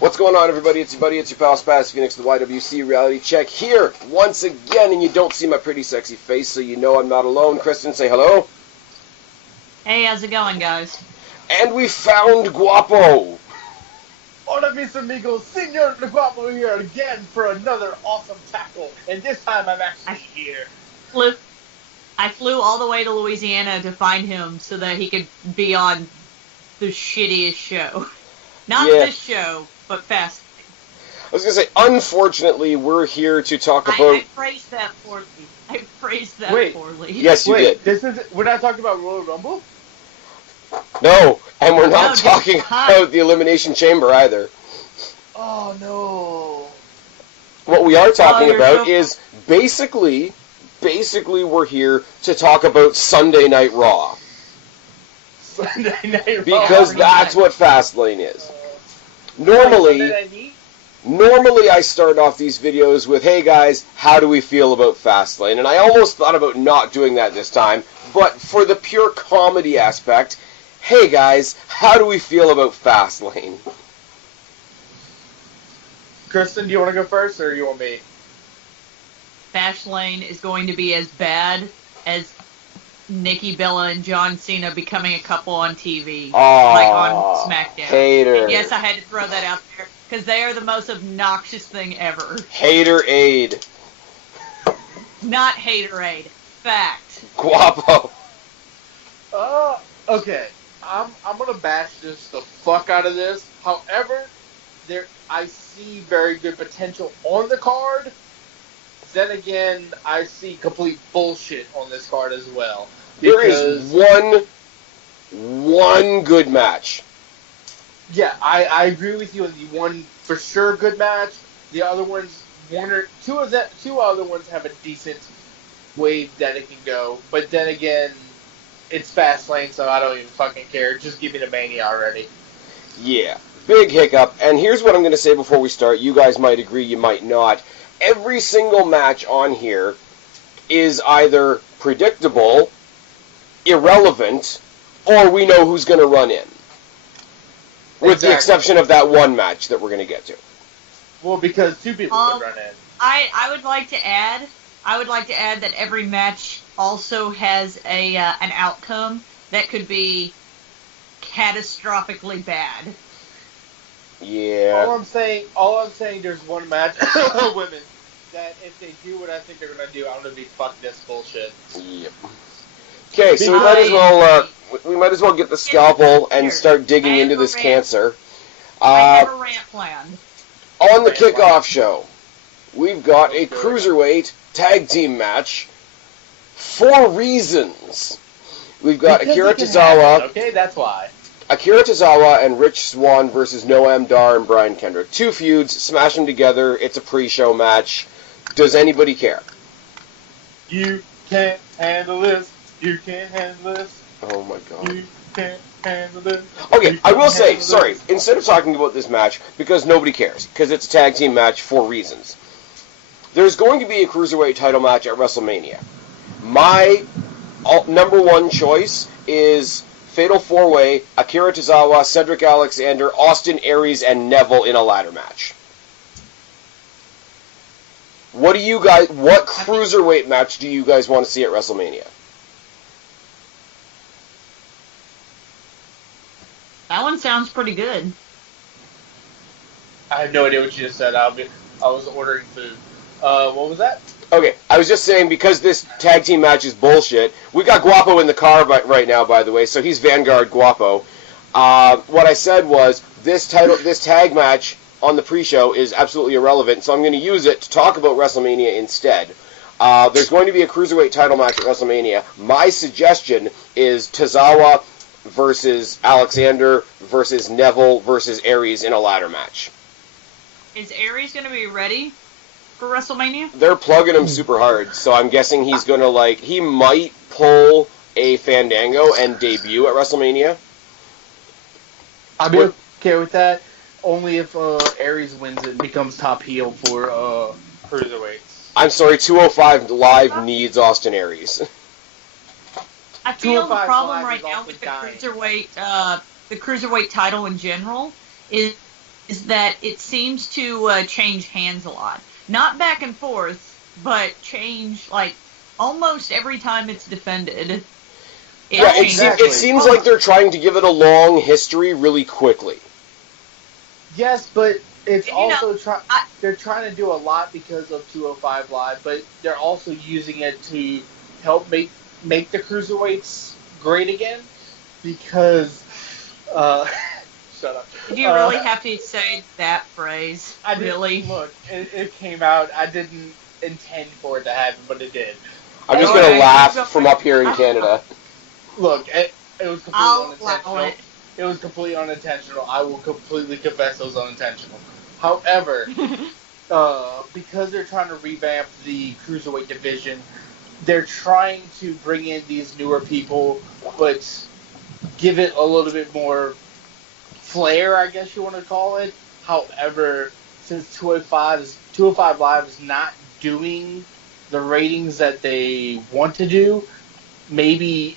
What's going on, everybody? It's your buddy, it's your pal Spaz, Phoenix, the YWC Reality Check here once again, and you don't see my pretty sexy face, so you know I'm not alone. Kristen, say hello. Hey, how's it going, guys? And we found Guapo. Hola, mis amigos, Senor Guapo here again for another awesome tackle, and this time I'm actually here. I flew all the way to Louisiana to find him so that he could be on the shittiest show. Not this show, but Fastlane. I was going to say, unfortunately, we're here to talk about... I phrased that poorly. Poorly. Yes, you did. We're not talking about Royal Rumble? No, and we're not talking about the Elimination Chamber either. Oh, no. What we are talking about is basically we're here to talk about Sunday Night Raw. Sunday Night Raw. Because that's what Fastlane is. Normally I start off these videos with, hey guys, how do we feel about Fastlane? And I almost thought about not doing that this time, but for the pure comedy aspect, hey guys, how do we feel about Fastlane? Kristen, do you want to go first, or you want me? Fastlane is going to be as bad as Nikki Bella and John Cena becoming a couple on TV, like on SmackDown. Hater. And yes, I had to throw that out there because they are the most obnoxious thing ever. Hater-aid. Not hater-aid. Fact. Guapo. Okay. I'm gonna bash the fuck out of this. However, I see very good potential on the card. Then again, I see complete bullshit on this card as well. There is one good match. Yeah, I agree with you on the one for sure good match. The other ones, two other ones have a decent wave that it can go. But then again, it's Fastlane, so I don't even fucking care. Just give me the Mania already. Yeah, big hiccup. And here's what I'm going to say before we start. You guys might agree, you might not. Every single match on here is either predictable, irrelevant, or we know who's going to run in. With the exception of that one match that we're going to get to. Well, because two people could run in. I would like to add that every match also has an outcome that could be catastrophically bad. Yeah. All I'm saying, there's one match, women, that if they do what I think they're gonna do, I'm gonna be fuck this bullshit. Yep. Okay, so we might as well get the scalpel and start digging into this cancer. I have a rant planned. On the kickoff show, we've got a cruiserweight tag team match. 4 reasons. We've got Akira Tozawa. Okay, that's why. Akira Tozawa and Rich Swann versus Noam Dar and Brian Kendrick. 2 feuds, smash them together. It's a pre-show match. Does anybody care? You can't handle this. You can't handle this. Oh my god. You can't handle this. Okay, I will say, sorry, instead of talking about this match, because nobody cares, because it's a tag team match for reasons, there's going to be a Cruiserweight title match at WrestleMania. My number one choice is Fatal 4-Way, Akira Tozawa, Cedric Alexander, Austin Aries, and Neville in a ladder match. What Cruiserweight match do you guys want to see at WrestleMania? That one sounds pretty good. I have no idea what you just said. I was ordering food. What was that? Okay, I was just saying, because this tag team match is bullshit, we got Guapo in the car right now, by the way, so he's Vanguard Guapo. What I said was, this tag match on the pre-show is absolutely irrelevant, so I'm going to use it to talk about WrestleMania instead. There's going to be a Cruiserweight title match at WrestleMania. My suggestion is Tozawa versus Alexander versus Neville versus Aries in a ladder match. Is Aries going to be ready for WrestleMania? They're plugging him super hard, so I'm guessing he's going to, he might pull a Fandango and debut at WrestleMania. I'll be okay with that, only if Aries wins it and becomes top heel for Cruiserweights. I'm sorry, 205 Live needs Austin Aries. I feel the problem right now with the cruiserweight title in general is is that it seems to change hands a lot. Not back and forth, but change, like, almost every time it's defended. It seems like they're trying to give it a long history really quickly. Yes, but it's also they're trying to do a lot because of 205 Live, but they're also using it to help make the cruiserweights great again. Because, shut up. Did you really have to say that phrase? Look, it came out. I didn't intend for it to happen, but it did. I'm just gonna laugh from up here in Canada. Look, it was completely unintentional. It. It was completely unintentional. I will completely confess it was unintentional. However, because they're trying to revamp the cruiserweight division, they're trying to bring in these newer people, but give it a little bit more flair, I guess you want to call it. However, since 205 Live is not doing the ratings that they want to do, maybe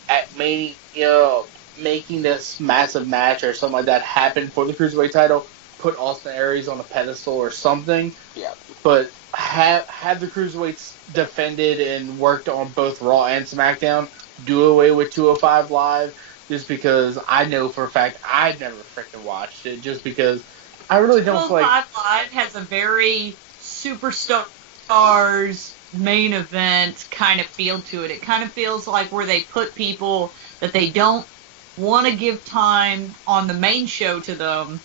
making this massive match or something like that happen for the Cruiserweight title, put Austin Aries on a pedestal or something. Yeah. But have the Cruiserweights defended and worked on both Raw and SmackDown, do away with 205 Live, just because I know for a fact I've never freaking watched it, just because I really don't feel like... 205 Live has a very superstars main event kind of feel to it. It kind of feels like where they put people that they don't want to give time on the main show to them,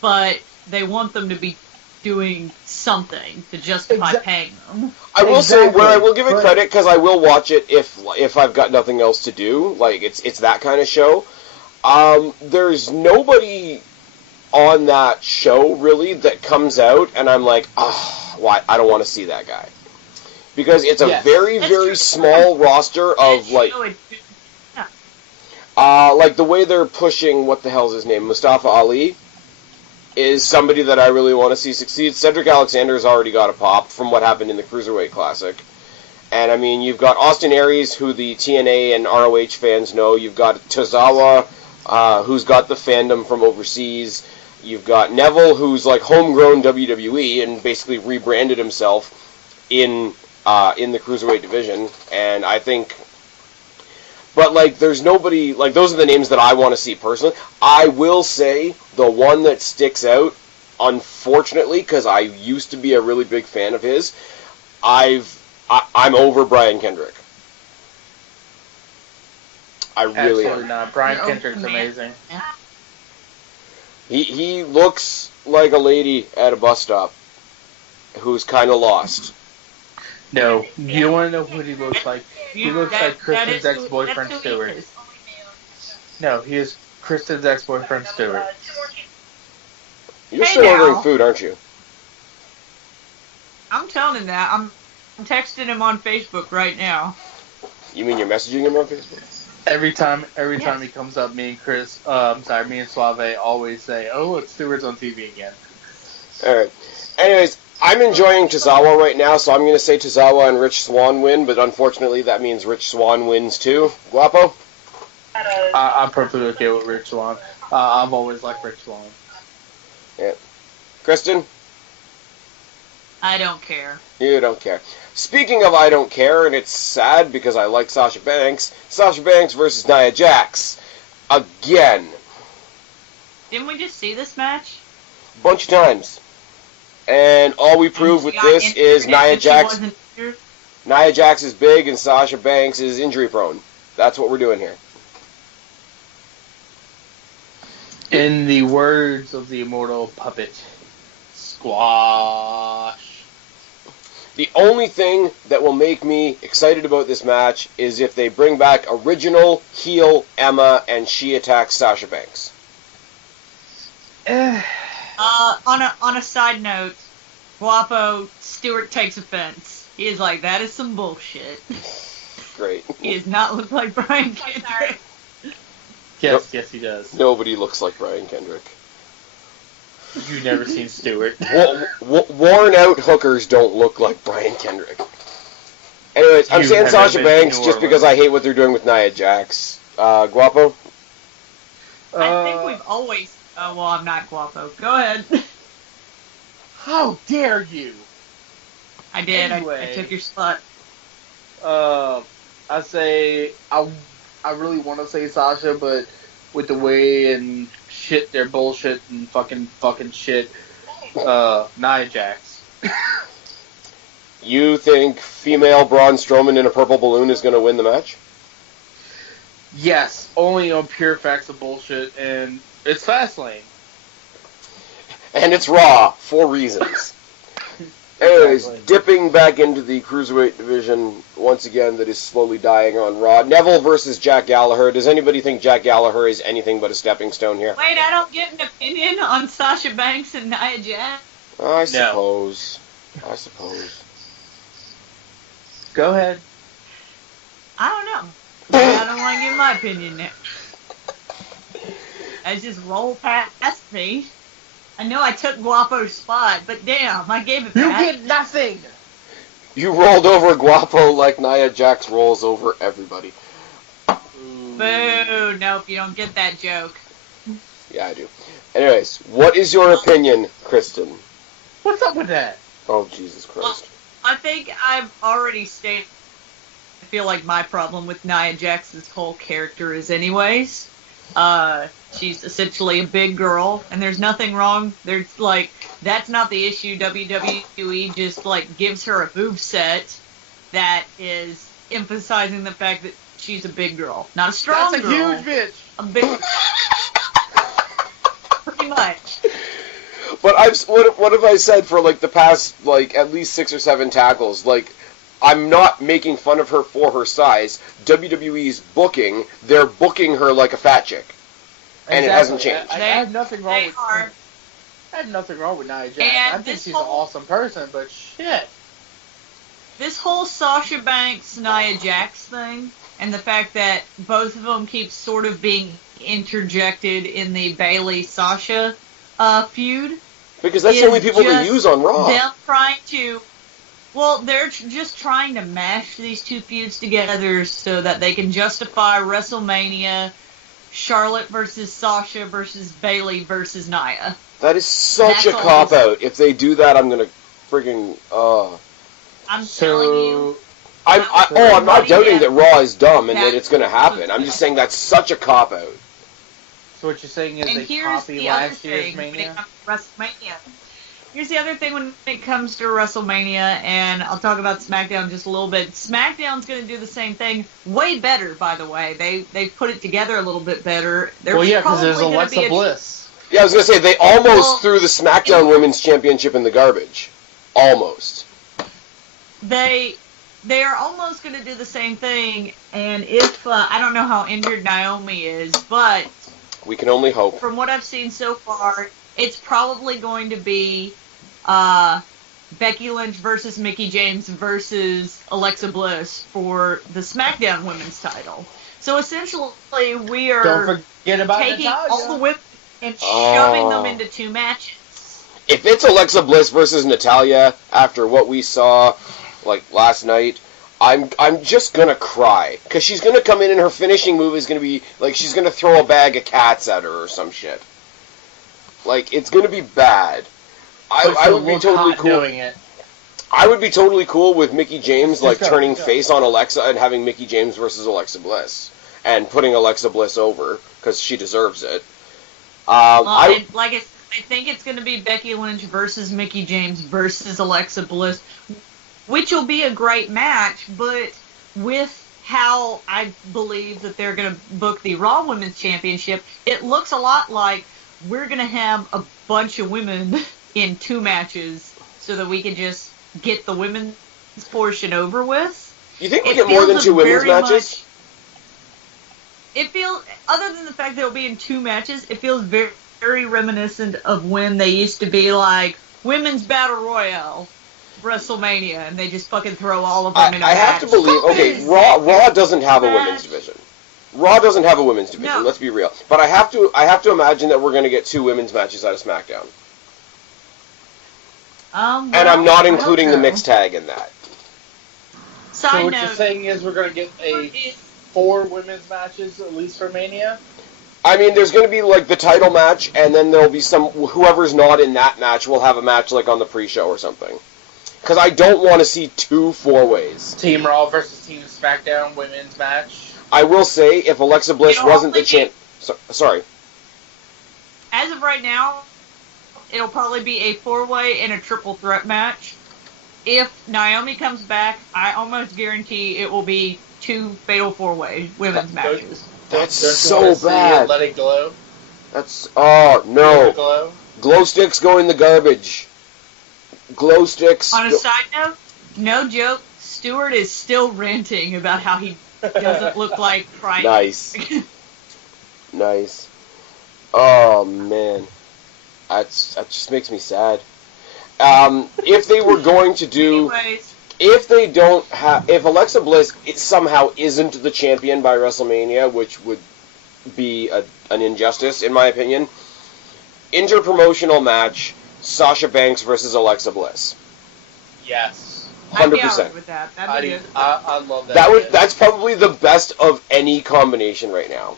but they want them to be doing something to justify paying them. I will say where I will give it credit, because I will watch it if I've got nothing else to do. Like it's that kind of show. There's nobody on that show really that comes out and I'm like, why? I don't want to see that guy, because it's a very small roster of like the way they're pushing, what the hell's his name, Mustafa Ali, is somebody that I really want to see succeed. Cedric Alexander's already got a pop from what happened in the Cruiserweight Classic. And, I mean, you've got Austin Aries, who the TNA and ROH fans know. You've got Tozawa, who's got the fandom from overseas. You've got Neville, who's, like, homegrown WWE and basically rebranded himself in the Cruiserweight division. And I think... But, like, there's nobody... Like, those are the names that I want to see personally. I will say the one that sticks out, unfortunately, because I used to be a really big fan of his, I'm over Brian Kendrick. I really Absolutely not. Brian Kendrick's amazing. He looks like a lady at a bus stop who's kind of lost. No, you don't want to know what he looks like. He looks like Kristen's ex-boyfriend Stewart. No, he is Kristen's ex-boyfriend Stewart. You're still ordering food, aren't you? I'm telling him that. I'm texting him on Facebook right now. You mean you're messaging him on Facebook? Every time he comes up, me and Suave always say, "Oh, look, Stewart's on TV again." All right. Anyways, I'm enjoying Tozawa right now, so I'm going to say Tozawa and Rich Swann win, but unfortunately that means Rich Swann wins too. Guapo? I'm perfectly okay with Rich Swann. I've always liked Rich Swann. Yeah. Kristen? I don't care. You don't care. Speaking of I don't care, and it's sad because I like Sasha Banks versus Nia Jax. Again. Didn't we just see this match? Bunch of times. And all we prove with this is Nia Jax is big and Sasha Banks is injury prone. That's what we're doing here. In the words of the immortal puppet, squash. The only thing that will make me excited about this match is if they bring back original heel Emma and she attacks Sasha Banks. On a side note, Guapo, Stewart takes offense. He is like, that is some bullshit. Great. He does not look like Brian Kendrick. Yes, he does. Nobody looks like Brian Kendrick. You've never seen Stewart. Worn out hookers don't look like Brian Kendrick. Anyways, I'm saying Sasha Banks just because I hate what they're doing with Nia Jax. Guapo? I think we've always... well, I'm not Guapo. Go ahead. How dare you? I did. Anyway. I took your spot. I say I really want to say Sasha, but with the way and shit, they're bullshit and fucking shit. Nia Jax. You think female Braun Strowman in a purple balloon is going to win the match? Yes, only on pure facts of bullshit, and it's Fastlane. And it's Raw, for reasons. Anyways, Exactly. dipping back into the Cruiserweight division, once again, that is slowly dying on Raw. Neville versus Jack Gallagher. Does anybody think Jack Gallagher is anything but a stepping stone here? Wait, I don't get an opinion on Sasha Banks and Nia Jax. I suppose. Go ahead. I don't know. I don't want to give my opinion there. I just roll past me. I know I took Guapo's spot, but damn, I gave it You back. get nothing. You rolled over Guapo like Nia Jax rolls over everybody. Boo! Nope, you don't get that joke. Yeah, I do. Anyways, what is your opinion, Kristen? What's up with that? Oh, Jesus Christ. I think I've already stated. I feel like my problem with Nia Jax's whole character is, anyways, she's essentially a big girl, and there's nothing wrong. There's that's not the issue. WWE just gives her a boob set that is emphasizing the fact that she's a big girl, not a strong That's a girl. huge bitch. A big. Pretty much. But what have I said for the past at least 6 or 7 tackles? I'm not making fun of her for her size. WWE's booking, they're booking her like a fat chick. And it hasn't changed. I have nothing wrong with are. I have nothing wrong with Nia Jax. And I think this she's an awesome person, but shit. This whole Sasha Banks Nia Jax thing, and the fact that both of them keep sort of being interjected in the Bayley Sasha feud. Because that's the only people they use on Raw. Them trying to. Well, they're just trying to mash these two feuds together so that they can justify WrestleMania, Charlotte versus Sasha versus Bayley versus Nia. That is such a That's all cop-out. If they do that, I'm going to friggin'... I'm telling you. I'm not doubting that Raw is dumb and that That's it's going to happen. I'm just saying that's such a cop-out. So what you're saying is And they here's copy the other last year's thing when it Mania? comes to WrestleMania. Here's the other thing when it comes to WrestleMania, and I'll talk about SmackDown just a little bit. SmackDown's going to do the same thing, way better, by the way. They put it together a little bit better. Well, yeah, because there's probably gonna Alexa be Bliss. Yeah, I was going to say, they almost threw the SmackDown Women's Championship in the garbage. Almost. They are almost going to do the same thing, and if, I don't know how injured Naomi is, but We can only hope. from what I've seen so far, it's probably going to be Becky Lynch versus Mickie James versus Alexa Bliss for the SmackDown Women's title. So essentially, we are Don't forget about taking Natalya. all the women and shoving them into 2 matches. If it's Alexa Bliss versus Natalya after what we saw last night, I'm just gonna cry, because she's gonna come in and her finishing move is gonna be she's gonna throw a bag of cats at her or some shit. It's gonna be bad. I would be totally cool. Doing it. I would be totally cool with Mickie James Let's go, turning let's go. face on Alexa and having Mickie James versus Alexa Bliss and putting Alexa Bliss over because she deserves it. I think it's going to be Becky Lynch versus Mickie James versus Alexa Bliss, which will be a great match, but with how I believe that they're going to book the Raw Women's Championship, it looks a lot like we're going to have a bunch of women in 2 matches so that we can just get the women's portion over with. You think we get more than 2 women's matches? It feels, other than the fact that it'll be in 2 matches, it feels very, very reminiscent of when they used to be Women's Battle Royale, WrestleMania, and they just fucking throw all of them in a I match. have to believe, okay, Raw doesn't have a women's division. Raw doesn't have a women's division, No. let's be real. But I have to imagine that we're going to get 2 women's matches out of SmackDown. And I'm not including the mixed tag in that. So Side what note, you're saying is we're going to get 4 women's matches, at least for Mania? I mean, there's going to be, like, the title match, and then there'll be whoever's not in that match will have a match, like, on the pre-show or something. Because I don't want to see 2 4-ways. Team Raw versus Team SmackDown women's match. I will say, if Alexa Bliss wasn't the champ... Sorry. As of right now, it'll probably be a 4-way and a triple threat match. If Naomi comes back, I almost guarantee it will be 2 fatal 4-way women's matches. That's so bad. Let it glow. That's... Oh, no. Glow? Glow sticks go in the garbage. Glow sticks... On a side note, no joke, Stewart is still ranting about how he doesn't look like Christ. Nice. Nice. Oh, man. That just makes me sad. If they were going to do... Anyways. If Alexa Bliss somehow isn't the champion by WrestleMania, which would be an injustice, in my opinion, interpromotional match, Sasha Banks versus Alexa Bliss. Yes. 100%. I'd be alright with that. That'd be good. I love that. That's probably the best of any combination right now.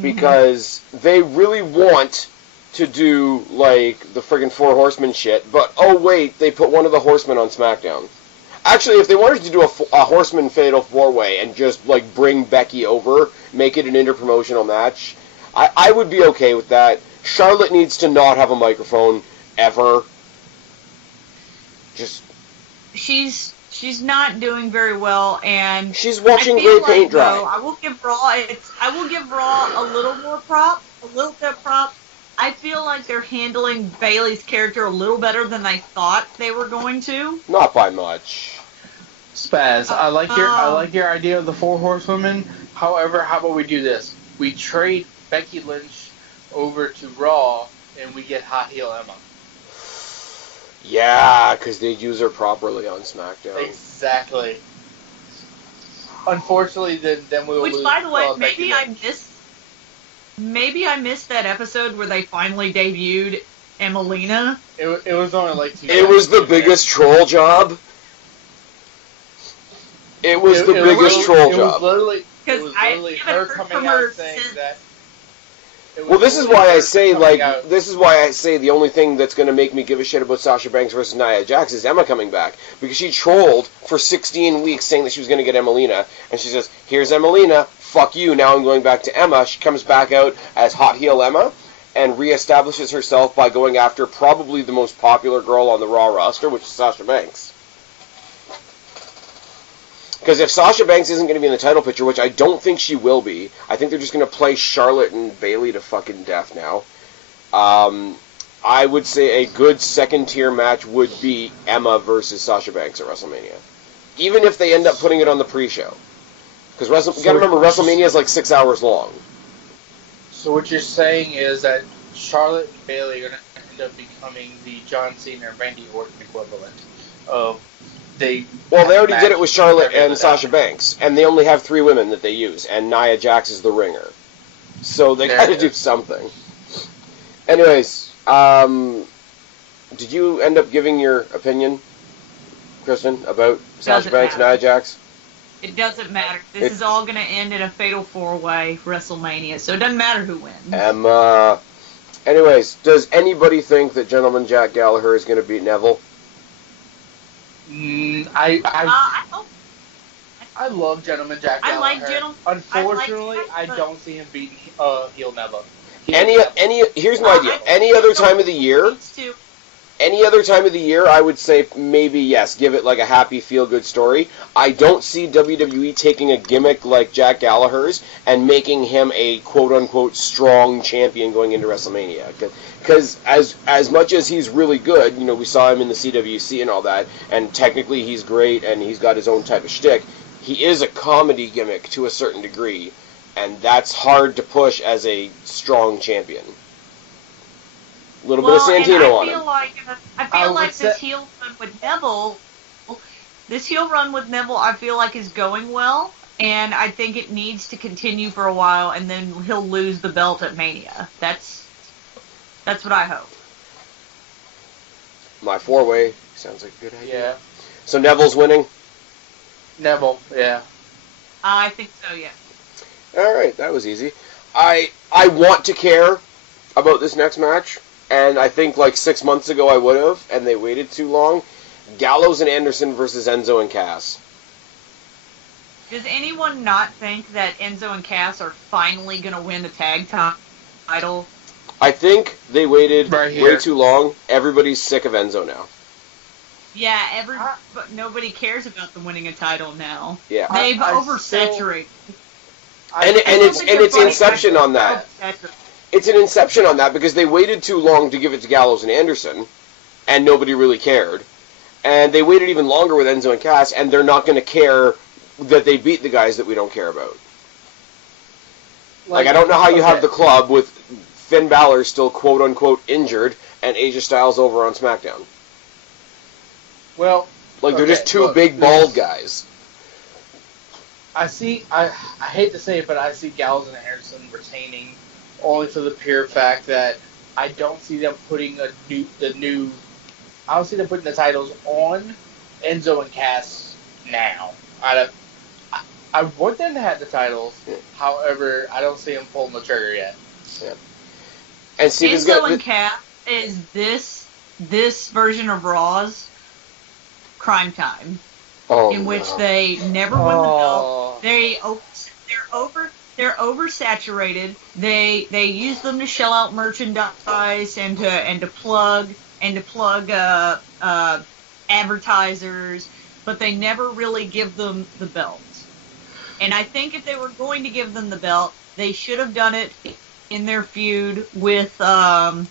Because they really want to do, like, the friggin' 4 Horsemen shit, but, oh wait, they put one of the Horsemen on SmackDown. Actually, if they wanted to do a Horseman Fatal 4-Way and just, like, bring Becky over, make it an interpromotional match, I would be okay with that. Charlotte needs to not have a microphone, ever. Just... She's not doing very well, and she's watching Grey paint dry. Though, I will give Raw a little more props, a little bit of props. I feel like they're handling Bayley's character a little better than I thought they were going to. Not by much. Spaz, I like your idea of the 4 Horsewomen. However, how about we do this? We trade Becky Lynch over to Raw, and we get Hot Heel Emma. Yeah, because they'd use her properly on SmackDown. Exactly. Unfortunately, then we will lose. Which, by the way, Becky Lynch. Maybe I missed that episode where they finally debuted Emelina. It was only like 2 It was the biggest troll job. It was the biggest troll job. It was literally her coming out saying that. Well, this is why I say, the only thing that's going to make me give a shit about Sasha Banks versus Nia Jax is Emma coming back. Because she trolled for 16 weeks saying that she was going to get Emelina. And she says, here's Emelina, fuck you, now I'm going back to Emma. She comes back out as Hot Heel Emma and reestablishes herself by going after probably the most popular girl on the Raw roster, which is Sasha Banks. Because if Sasha Banks isn't going to be in the title picture, which I don't think she will be, I think they're just going to play Charlotte and Bayley to fucking death now. I would say a good second-tier match would be Emma versus Sasha Banks at WrestleMania. Even if they end up putting it on the pre-show. Because you got to remember, WrestleMania is like 6 hours long. So what you're saying is that Charlotte and Bayley are going to end up becoming the John Cena and Randy Orton equivalent of... They already did it with Charlotte and Sasha Banks, and they only have 3 women that they use, and Nia Jax is the ringer. So they got to do something. Anyways, did you end up giving your opinion, Kristen, about Sasha Banks, Nia Jax? It doesn't matter. This is all going to end in a fatal 4-way WrestleMania, so it doesn't matter who wins. Anyways, does anybody think that Gentleman Jack Gallagher is going to beat Neville? I love Gentleman Jack Gallagher. I like Gentleman. Unfortunately, I don't see him beat heel Neville. Here's my idea. Any other time of the year, I would say maybe yes, give it like a happy, feel-good story. I don't see WWE taking a gimmick like Jack Gallagher's and making him a quote-unquote strong champion going into WrestleMania. Because as much as he's really good, you know, we saw him in the CWC and all that, and technically he's great and he's got his own type of shtick, he is a comedy gimmick to a certain degree, and that's hard to push as a strong champion. A little bit of Santino on him. I feel like this heel run with Neville, I feel like is going well, and I think it needs to continue for a while, and then he'll lose the belt at Mania. That's what I hope. My 4-way sounds like a good idea. Yeah. So Neville's winning? Neville, yeah. I think so, yeah. All right, that was easy. I want to care about this next match, and I think like 6 months ago I would have, and they waited too long. Gallows and Anderson versus Enzo and Cass. Does anyone not think that Enzo and Cass are finally going to win the tag title? I think they waited Right here. way too long. Everybody's sick of Enzo now. Yeah, but nobody cares about them winning a title now. Yeah. They've I oversaturated. And it's Inception on that. It's an Inception on that because they waited too long to give it to Gallows and Anderson, and nobody really cared. And they waited even longer with Enzo and Cass, and they're not going to care that they beat the guys that we don't care about. Like I don't know how you have the club with Finn Balor still quote-unquote injured and AJ Styles over on SmackDown. Well, like they're just two big bald guys. I hate to say it, but I see Gallows and Anderson retaining only for the pure fact that I don't see them putting I don't see them putting the titles on Enzo and Cass now. I want them to have the titles, however, I don't see them pulling the trigger yet. Yeah. And see, Enzo and Cass is this version of Raw's Crime Time, in which they never win the belt. They're oversaturated. They use them to shell out merchandise and to plug advertisers, but they never really give them the belt. And I think if they were going to give them the belt, they should have done it in their feud with the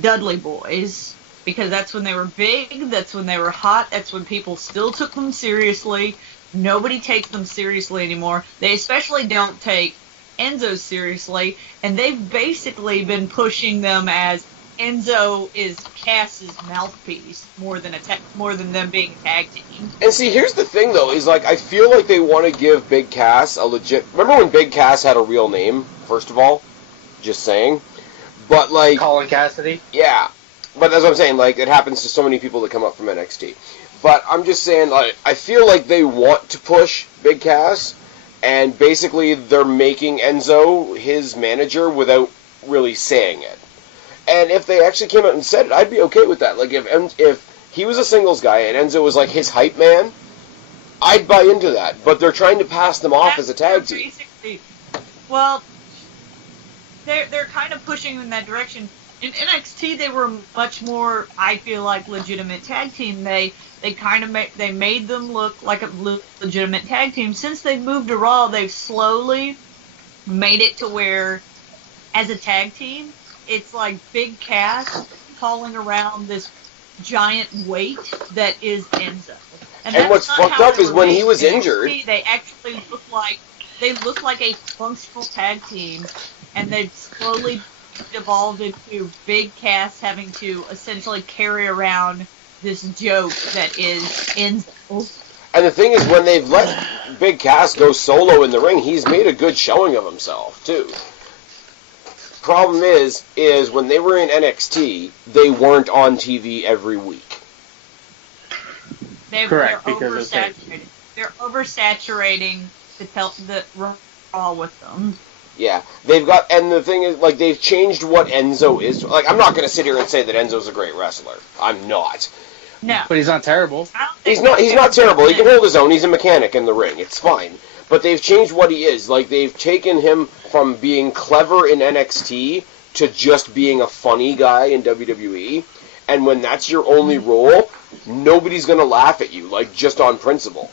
Dudley Boys, because that's when they were big, that's when they were hot, that's when people still took them seriously. Nobody takes them seriously anymore. They especially don't take Enzo seriously, and they've basically been pushing them as Enzo is Cass's mouthpiece more than them being a tag team. And see, here's the thing though, is like I feel like they want to give Big Cass a legit. Remember when Big Cass had a real name? First of all, just saying. But like Colin Cassidy. Yeah, but that's what I'm saying. Like it happens to so many people that come up from NXT. But I'm just saying, like I feel like they want to push Big Cass, and basically they're making Enzo his manager without really saying it. And if they actually came out and said it, I'd be okay with that. Like, if he was a singles guy and Enzo was, like, his hype man, I'd buy into that. But they're trying to pass them off as a tag team. Well, they're kind of pushing in that direction. In NXT, they were much more, I feel like, legitimate tag team. They kind of made them look like a legitimate tag team. Since they've moved to Raw, they've slowly made it to where, as a tag team, it's like Big Cass hauling around this giant weight that is Enzo. And what's fucked up is when he was injured, they actually look like a functional tag team, and they've slowly devolved into Big Cass having to essentially carry around this joke that is Enzo. And the thing is, when they've let Big Cass go solo in the ring, he's made a good showing of himself too. Problem is when they were in NXT, they weren't on TV every week. Correct, they're because oversaturated. They're oversaturating the Raw with them. Yeah, and the thing is, like, they've changed what Enzo is. Like, I'm not going to sit here and say that Enzo's a great wrestler. I'm not. No. But he's not terrible. He's not terrible. He can hold his own. He's a mechanic in the ring. It's fine. But they've changed what he is. Like, they've taken him from being clever in NXT to just being a funny guy in WWE. And when that's your only role, nobody's going to laugh at you, like, just on principle.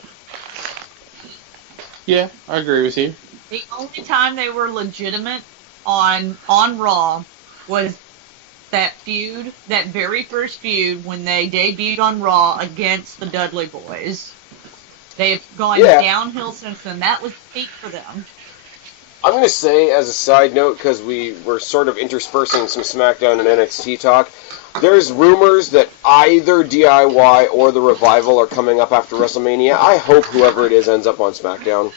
Yeah, I agree with you. The only time they were legitimate on Raw was that feud, that very first feud when they debuted on Raw against the Dudley Boys. They've gone downhill since then. That was peak for them. I'm going to say, as a side note, because we were sort of interspersing some SmackDown and NXT talk, there's rumors that either DIY or The Revival are coming up after WrestleMania. I hope whoever it is ends up on SmackDown.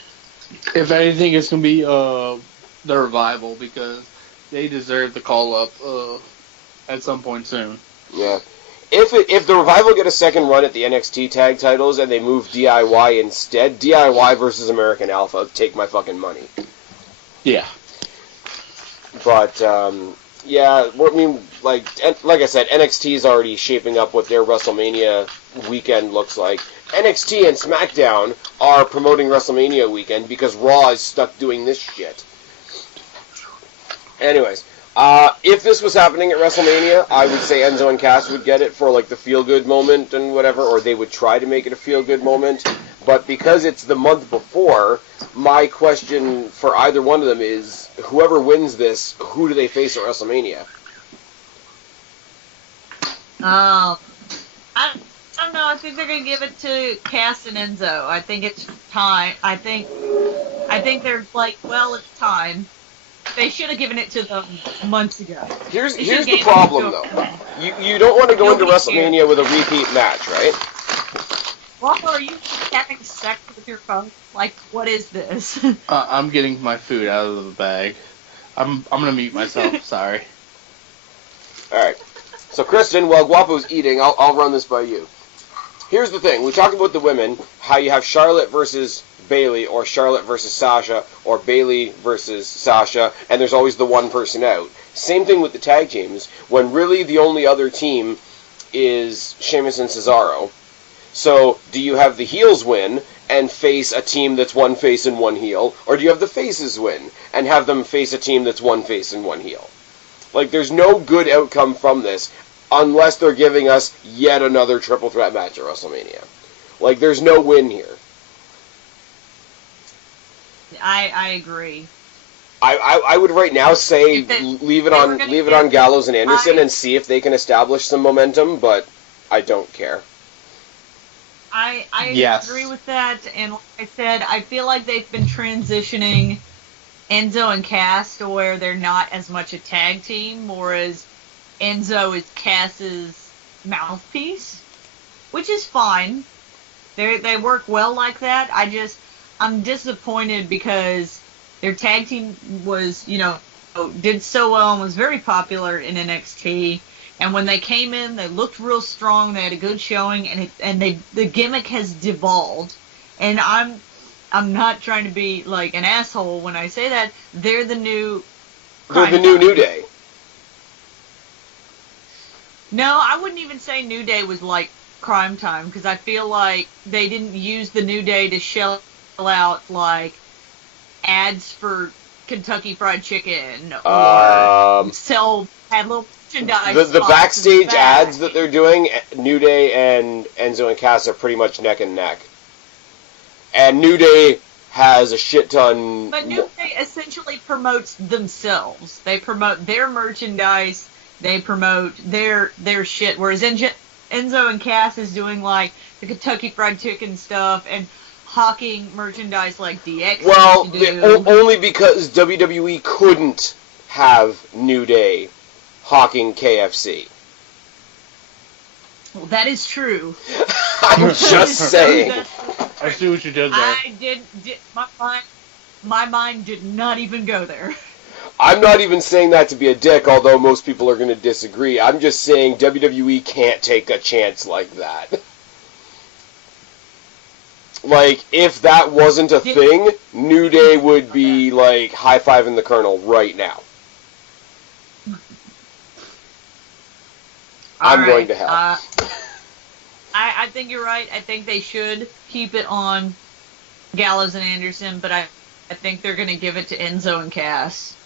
If anything, it's going to be The Revival, because they deserve the call-up at some point soon. Yeah. If the Revival get a second run at the NXT tag titles and they move DIY instead, DIY versus American Alpha, take my fucking money. Yeah. But yeah, I mean, like I said, NXT is already shaping up what their WrestleMania weekend looks like. NXT and SmackDown are promoting WrestleMania weekend because Raw is stuck doing this shit. Anyways, if this was happening at WrestleMania, I would say Enzo and Cass would get it for like the feel-good moment and whatever, or they would try to make it a feel-good moment. But because it's the month before, my question for either one of them is, whoever wins this, who do they face at WrestleMania? I don't know. I think they're gonna give it to Cass and Enzo. I think it's time. I think they're like, well, it's time. They should have given it to them months ago. Here's the problem, though. You don't want to go into WrestleMania with a repeat match, right? Guapo, are you having sex with your phone? Like, what is this? I'm getting my food out of the bag. I'm gonna mute myself. Sorry. All right. So, Kristen, while Guapo's eating, I'll run this by you. Here's the thing. We talked about the women, how you have Charlotte versus Bayley, or Charlotte versus Sasha, or Bayley versus Sasha, and there's always the one person out. Same thing with the tag teams, when really the only other team is Sheamus and Cesaro. So, do you have the heels win and face a team that's one face and one heel, or do you have the faces win and have them face a team that's one face and one heel? Like, there's no good outcome from this unless they're giving us yet another triple threat match at WrestleMania. Like, there's no win here. I agree. I would right now say leave it on Gallows and Anderson and see if they can establish some momentum, but I don't care. I Yes. agree with that, and like I said, I feel like they've been transitioning Enzo and Cass to where they're not as much a tag team, whereas Enzo is Cass's mouthpiece, which is fine. They work well like that. I'm disappointed because their tag team was, did so well and was very popular in NXT. And when they came in, they looked real strong. They had a good showing, and the gimmick has devolved. And I'm not trying to be like an asshole when I say that. They're the new. They're the New Day. No, I wouldn't even say New Day was like Crime Time, because I feel like they didn't use the New Day to shell out like ads for Kentucky Fried Chicken or had little merchandise. The backstage ads that they're doing, New Day and Enzo and Cass are pretty much neck and neck. And New Day has a shit ton. But New Day essentially promotes themselves. They promote their merchandise. They promote their shit. Whereas Enzo and Cass is doing like the Kentucky Fried Chicken stuff and hawking merchandise like DX. Well, only because WWE couldn't have New Day hawking KFC. Well, that is true. I'm just saying. I see what you did there. I did my mind did not even go there. I'm not even saying that to be a dick, although most people are going to disagree. I'm just saying WWE can't take a chance like that. Like, if that wasn't a thing, New Day would be, like, high-fiving the Colonel right now. I'm going to hell. I think you're right. I think they should keep it on Gallows and Anderson, but I think they're going to give it to Enzo and Cass.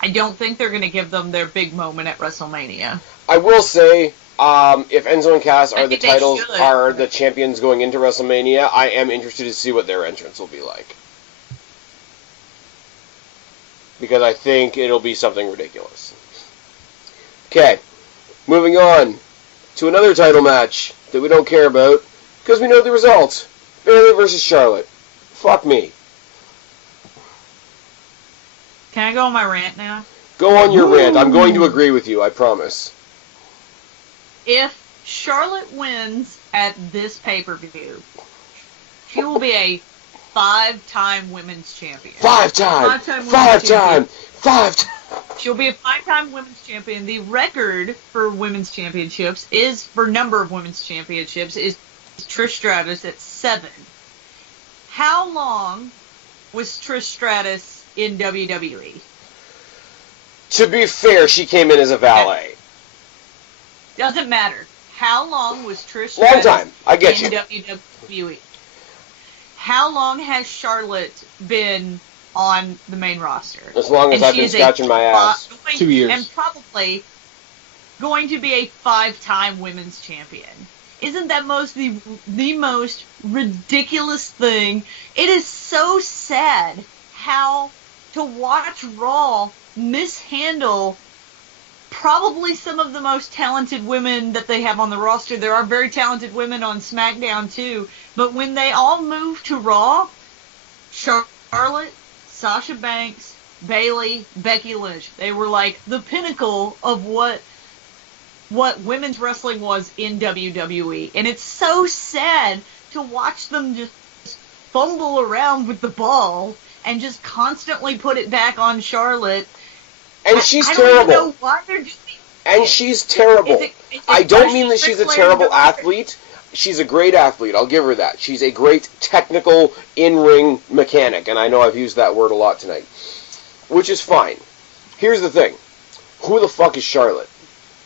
I don't think they're going to give them their big moment at WrestleMania. I will say, if Enzo and Cass are the champions going into WrestleMania, I am interested to see what their entrance will be like. Because I think it'll be something ridiculous. Okay, moving on to another title match that we don't care about, because we know the result. Bayley versus Charlotte. Fuck me. Can I go on my rant now? Go on your rant. I'm going to agree with you, I promise. If Charlotte wins at this pay-per-view, she will be a 5-time women's champion. 5-time! 5-time! She'll be a 5-time women's champion. The record for women's championships for number of women's championships is Trish Stratus at 7. How long was Trish Stratus in WWE. To be fair, she came in as a valet. Doesn't matter. How long was Trish Long Stratus time. I get in you. WWE? How long has Charlotte been on the main roster? As long as I've been scratching my ass. 2 years. And probably going to be a 5-time women's champion. Isn't that the most ridiculous thing? It is so sad how to watch Raw mishandle probably some of the most talented women that they have on the roster. There are very talented women on SmackDown too, but when they all moved to Raw, Charlotte, Sasha Banks, Bayley, Becky Lynch, they were like the pinnacle of what women's wrestling was in WWE. And it's so sad to watch them just fumble around with the ball and just constantly put it back on Charlotte. And she's I terrible. don't even know why they're doing it. And she's terrible. I don't mean that she's a terrible athlete. She's a great athlete. I'll give her that. She's a great technical in-ring mechanic. And I know I've used that word a lot tonight. Which is fine. Here's the thing. Who the fuck is Charlotte?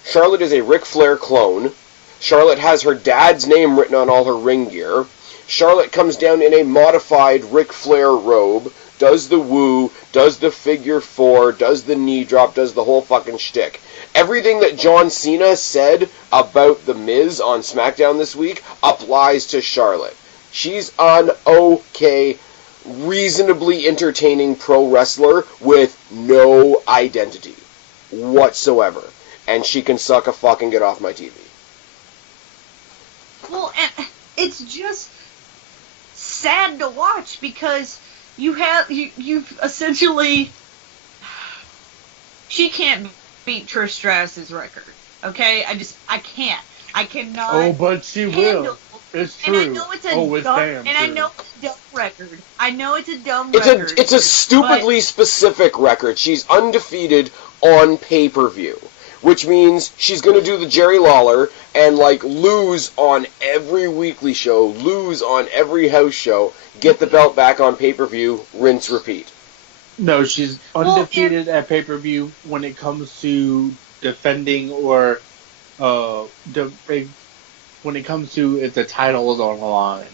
Charlotte is a Ric Flair clone. Charlotte has her dad's name written on all her ring gear. Charlotte comes down in a modified Ric Flair robe, does the woo, does the figure 4, does the knee drop, does the whole fucking shtick. Everything that John Cena said about The Miz on SmackDown this week applies to Charlotte. She's an okay, reasonably entertaining pro wrestler with no identity whatsoever. And she can suck a fucking get off my TV. Well, and it's just sad to watch because you've essentially, she can't beat Trish Stratus's record. Okay, I cannot. Oh, but she will. It's true. And I know it's a dumb, damn and I true. know it's a dumb record. I know it's a dumb record. It's a stupidly specific record. She's undefeated on pay-per-view, which means she's going to do the Jerry Lawler and lose on every weekly show, lose on every house show, get the belt back on pay-per-view, rinse, repeat. No, she's undefeated at pay-per-view when it comes to defending or when it comes to if the title is on the line.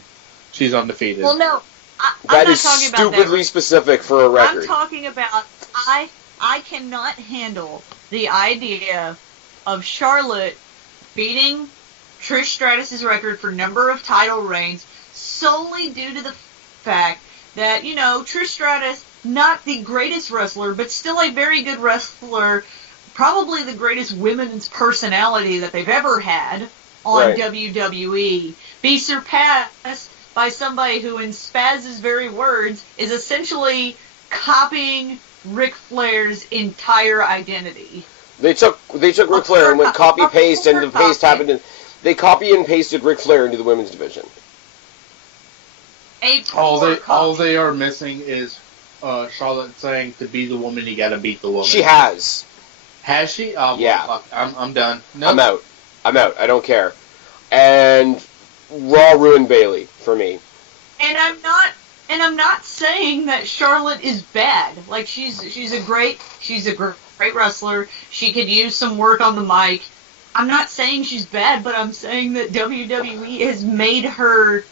She's undefeated. Well, no, I'm That not is talking about that. stupidly specific for a record. I'm talking about I cannot handle the idea of Charlotte beating Trish Stratus's record for number of title reigns solely due to the fact that, Trish Stratus, not the greatest wrestler, but still a very good wrestler, probably the greatest women's personality that they've ever had on Right. WWE, be surpassed by somebody who, in Spaz's very words, is essentially copying Ric Flair's entire identity. They took Ric Flair and went copy paste, and the paste happened. They copy and pasted Ric Flair into the women's division. All they are missing is Charlotte saying, "To be the woman, you gotta beat the woman." She has. Has she? Oh, well, Yeah. fuck. I'm done. No. I'm out. I don't care. And Raw ruined Bayley for me. And I'm not saying that Charlotte is bad. Like she's a great wrestler. She could use some work on the mic. I'm not saying she's bad, but I'm saying that WWE has made her.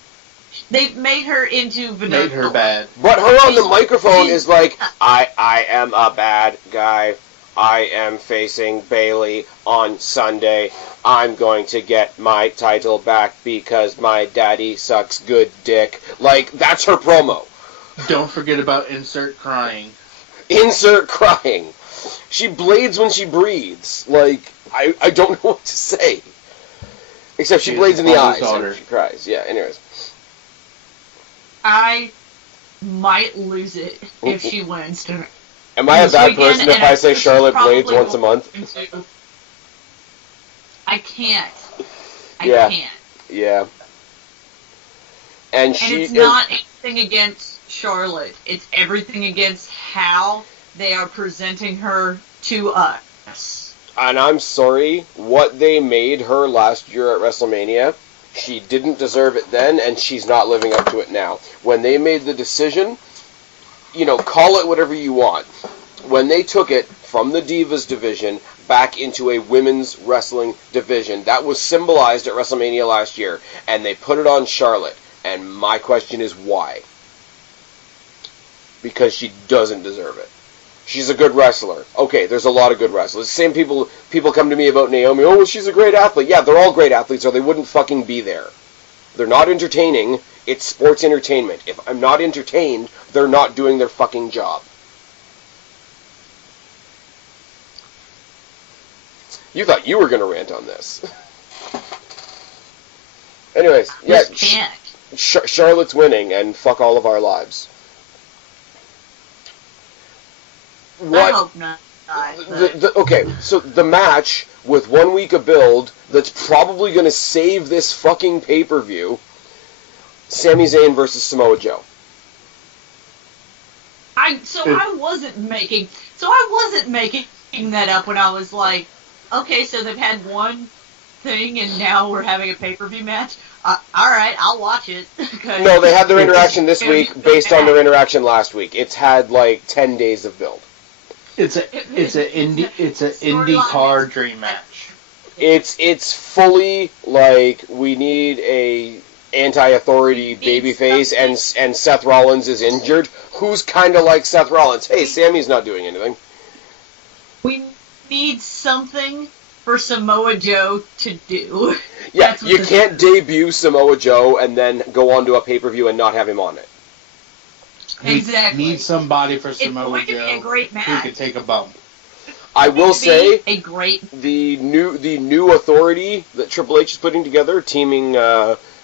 They've made her into vanilla. Made her bad. But her on the microphone is like, I am a bad guy. I am facing Bayley on Sunday. I'm going to get my title back because my daddy sucks good dick. That's her promo. Don't forget about insert crying. Insert crying. She blades when she breathes. I don't know what to say. Except she blades in the eyes and she cries. Yeah, anyways. I might lose it if she wins tonight. Am I a bad weekend, person if I say Charlotte Blades once a month? I can't. I Yeah. can't. Yeah. And And it's not anything against Charlotte. It's everything against how they are presenting her to us. And I'm sorry, what they made her last year at WrestleMania, she didn't deserve it then, and she's not living up to it now. When they made the decision, call it whatever you want. When they took it from the Divas division back into a women's wrestling division, that was symbolized at WrestleMania last year, and they put it on Charlotte. And my question is why? Because she doesn't deserve it. She's a good wrestler. Okay, there's a lot of good wrestlers. Same people come to me about Naomi. Oh, well, she's a great athlete. Yeah, they're all great athletes, or they wouldn't fucking be there. They're not entertaining. It's sports entertainment. If I'm not entertained, they're not doing their fucking job. You thought you were going to rant on this. Anyways, yeah, Charlotte's winning, and fuck all of our lives. I hope not. Okay, so the match with 1 week of build that's probably going to save this fucking pay-per-view, Sami Zayn versus Samoa Joe. I wasn't making that up when I was like, okay, so they've had one thing and now we're having a pay-per-view match. All right, I'll watch it. No, they had their interaction this week based on their interaction last week. It's had like 10 days of build. It's an indie card dream match. It's fully like we need a anti-authority babyface, and Seth Rollins is injured. Who's kind of like Seth Rollins? Hey, Sammy's not doing anything. We need something for Samoa Joe to do. Yeah, you can't debut Samoa Joe and then go on to a pay-per-view and not have him on it. Exactly. We need somebody for Samoa Joe Joe a great match. who can take a bump. I will say the new authority that Triple H is putting together, teaming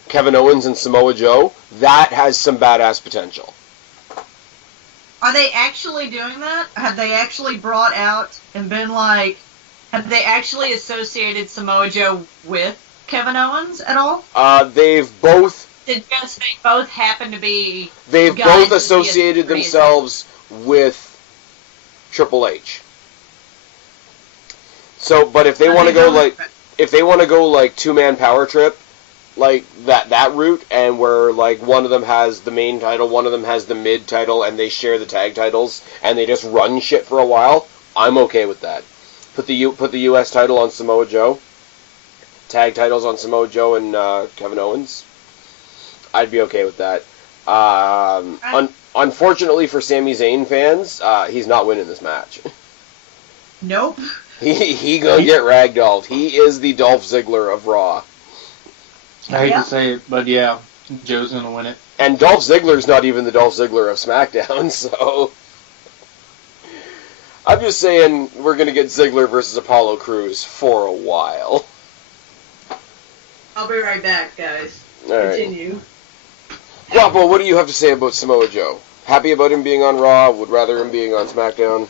Kevin Owens and Samoa Joe, that has some badass potential. Are they actually doing that? Have they actually brought out and been like, have they actually associated Samoa Joe with Kevin Owens at all? They've both. They both happen to be. They've both associated themselves with Triple H. So, but if they want to go like two-man power trip, like that route, and where like one of them has the main title, one of them has the mid title, and they share the tag titles, and they just run shit for a while, I'm okay with that. Put the U.S. title on Samoa Joe, tag titles on Samoa Joe and Kevin Owens. I'd be okay with that. Unfortunately for Sami Zayn fans, he's not winning this match. Nope. He gonna get ragdolled. He is the Dolph Ziggler of Raw. I hate to say it, but yeah, Joe's gonna win it. And Dolph Ziggler's not even the Dolph Ziggler of SmackDown, so I'm just saying we're gonna get Ziggler versus Apollo Crews for a while. I'll be right back, guys. All right. Continue. Guapo, what do you have to say about Samoa Joe? Happy about him being on Raw? Would rather him being on SmackDown?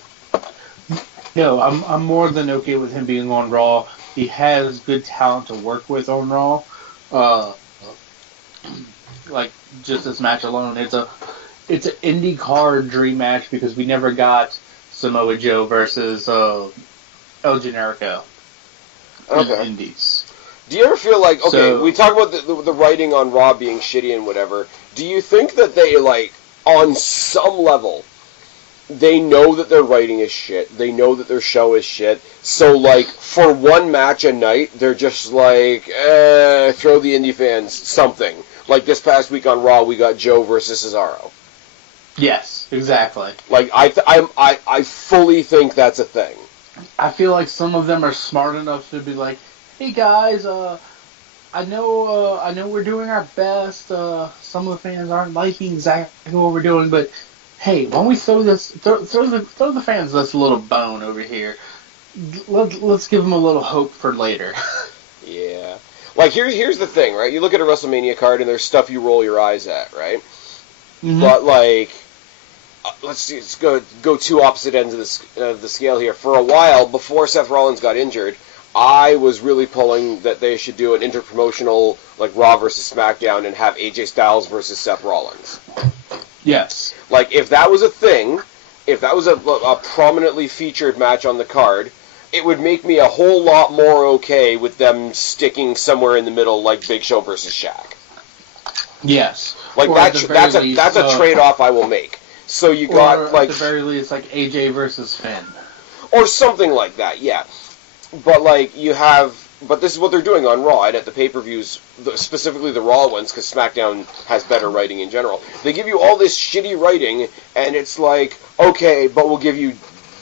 No, I'm more than okay with him being on Raw. He has good talent to work with on Raw. Like just this match alone, it's an indie card dream match because we never got Samoa Joe versus El Generico in the Indies. Do you ever feel like, we talk about the writing on Raw being shitty and whatever. Do you think that they, like, on some level, they know that their writing is shit, they know that their show is shit, so, like, for one match a night, they're just like, throw the indie fans something. Like this past week on Raw, we got Joe versus Cesaro. Yes, exactly. Like, I fully think that's a thing. I feel like some of them are smart enough to be like, hey guys, I know we're doing our best. Some of the fans aren't liking exactly what we're doing, but hey, why don't we throw the fans this little bone over here? Let's give them a little hope for later. Yeah, like here's the thing, right? You look at a WrestleMania card and there's stuff you roll your eyes at, right? Mm-hmm. But like, let's go two opposite ends of the scale here. For a while, before Seth Rollins got injured, I was really pulling that they should do an interpromotional, like Raw versus SmackDown, and have AJ Styles versus Seth Rollins. Yes. Like, if that was a thing, if that was a prominently featured match on the card, it would make me a whole lot more okay with them sticking somewhere in the middle, like Big Show versus Shaq. Yes. Like, that's a trade-off I will make. So you Or got, like... at the very least, like AJ versus Finn. Or something like that, yeah. But, like, you have... But this is what they're doing on Raw, and at the pay-per-views, specifically the Raw ones, because SmackDown has better writing in general. They give you all this shitty writing, and it's like, okay, but we'll give you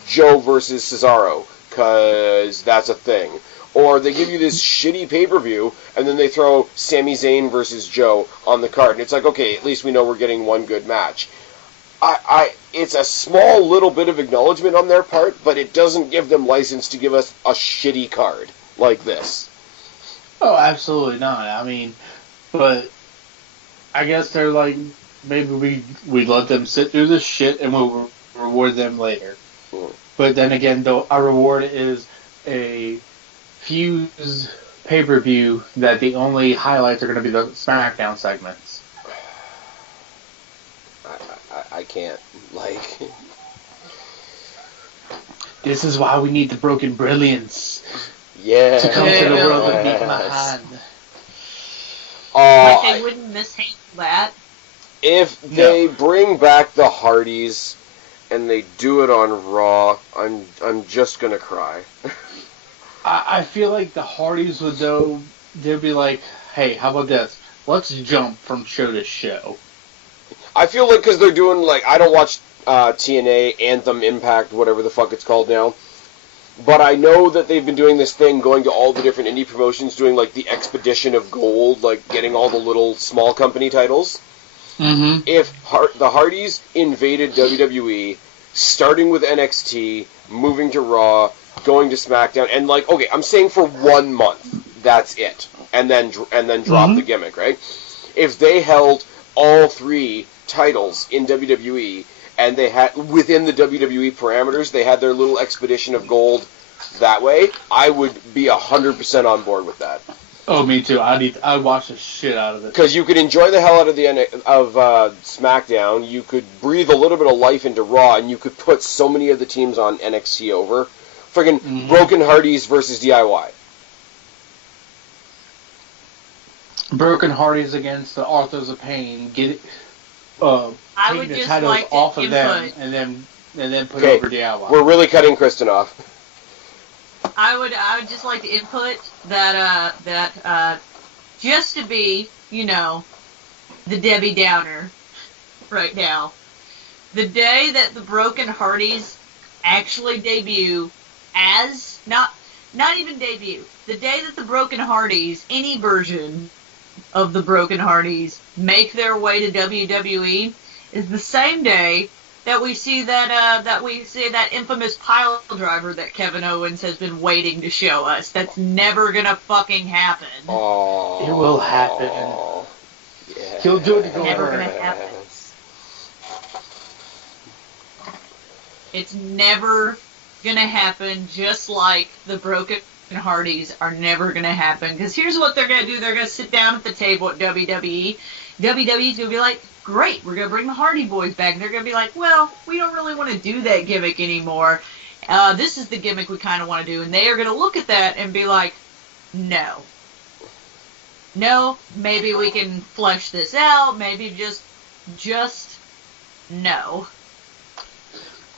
Joe versus Cesaro, because that's a thing. Or they give you this shitty pay-per-view, and then they throw Sami Zayn versus Joe on the card, and it's like, okay, at least we know we're getting one good match. It's a small little bit of acknowledgement on their part, but it doesn't give them license to give us a shitty card like this. Oh, absolutely not. I mean, but I guess they're like, maybe we let them sit through this shit and we'll reward them later. But then again, though, our reward is a Fuse pay-per-view that the only highlights are going to be the SmackDown segments. I can't. Like... This is why we need the Broken Brilliance. Yeah. To come to the world and meet my hand. Like they wouldn't mishandle that. If they bring back the Hardys and they do it on Raw, I'm just gonna cry. I feel like the Hardys would though, they'd be like, hey, how about this? Let's jump from show to show. I feel like because they're doing, like, I don't watch TNA, Anthem, Impact, whatever the fuck it's called now. But I know that they've been doing this thing, going to all the different indie promotions, doing, like, the Expedition of Gold, like, getting all the little small company titles. Mm-hmm. If the Hardys invaded WWE, starting with NXT, moving to Raw, going to SmackDown, and, like, okay, I'm saying for 1 month, that's it. And then drop the gimmick, right? If they held all 3 titles in WWE, and they had, within the WWE parameters, they had their little Expedition of Gold that way, I would be 100% on board with that. Oh, me too. I'd watch the shit out of it. Because you could enjoy the hell out of SmackDown, you could breathe a little bit of life into Raw, and you could put so many of the teams on NXT over. Friggin' Broken Hardys versus DIY. Broken Hardys against the Authors of Pain. I would take the just titles like to off of them input. and then put over DIY. We're really cutting Kristen off. I would just like to input that just to be, the Debbie Downer right now. The day that the Broken Hardys actually debut as not even debut. The day that the Broken Hardys, any version of the Broken Hardys, make their way to WWE is the same day that we see that infamous pile driver that Kevin Owens has been waiting to show us. That's never gonna fucking happen. Oh, it will happen. Yes. He'll do it to go Never over. gonna happen. It's never gonna happen. Just like the Broken Hardys are never gonna happen. Because here's what they're gonna do: they're gonna sit down at the table at WWE. WWE's gonna be like, great, we're going to bring the Hardy Boys back. And they're going to be like, well, we don't really want to do that gimmick anymore. This is the gimmick we kind of want to do. And they are going to look at that and be like, no. No, maybe we can flesh this out. Maybe just no.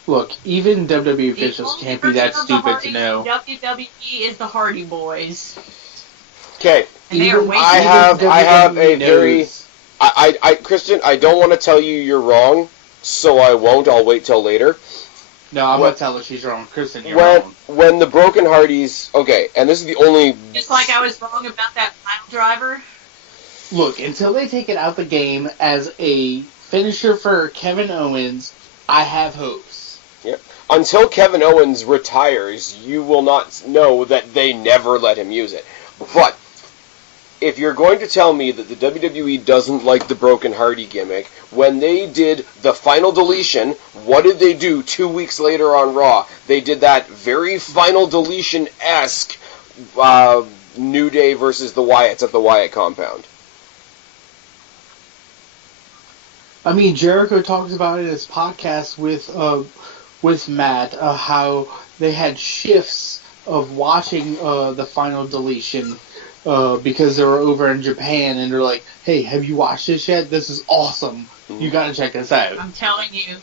Look, even WWE officials can't be that stupid to know. WWE is the Hardy Boys. Okay, I have a very... Kristen, I don't want to tell you you're wrong, so I won't. I'll wait till later. No, I'm going to tell her she's wrong. Kristen, you're wrong. When the Broken Hardys... Okay, and this is the only... Just like I was wrong about that pile driver. Look, until they take it out the game as a finisher for Kevin Owens, I have hopes. Yep. Until Kevin Owens retires, you will not know that they never let him use it. But... if you're going to tell me that the WWE doesn't like the Broken Hardy gimmick, when they did the final deletion, what did they do 2 weeks later on Raw? They did that very final deletion-esque New Day versus the Wyatts at the Wyatt compound. I mean, Jericho talks about it in his podcast with Matt, how they had shifts of watching the final deletion because they were over in Japan, and they're like, hey, have you watched this yet? This is awesome. You gotta check this out. I'm telling you,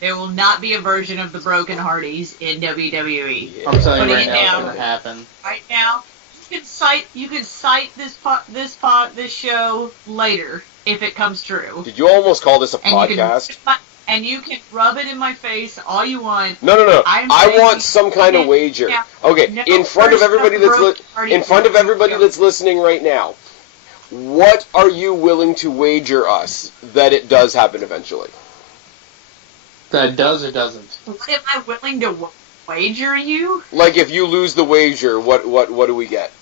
There will not be a version of the Broken Hardys in WWE. I'm telling you Putting right it now, down. it's gonna happen. Right now, you can cite this show later if it comes true. Did you almost call this a And podcast? you can rub it in my face all you want. No. I'm I saying want some kind of wager. Yeah. Okay, No in front of version everybody the that's Broken Hardys in front of show. everybody that's listening right now, what are you willing to wager us that it does happen eventually? That it does or doesn't? What am I willing to wager you? Like, if you lose the wager, what do we get?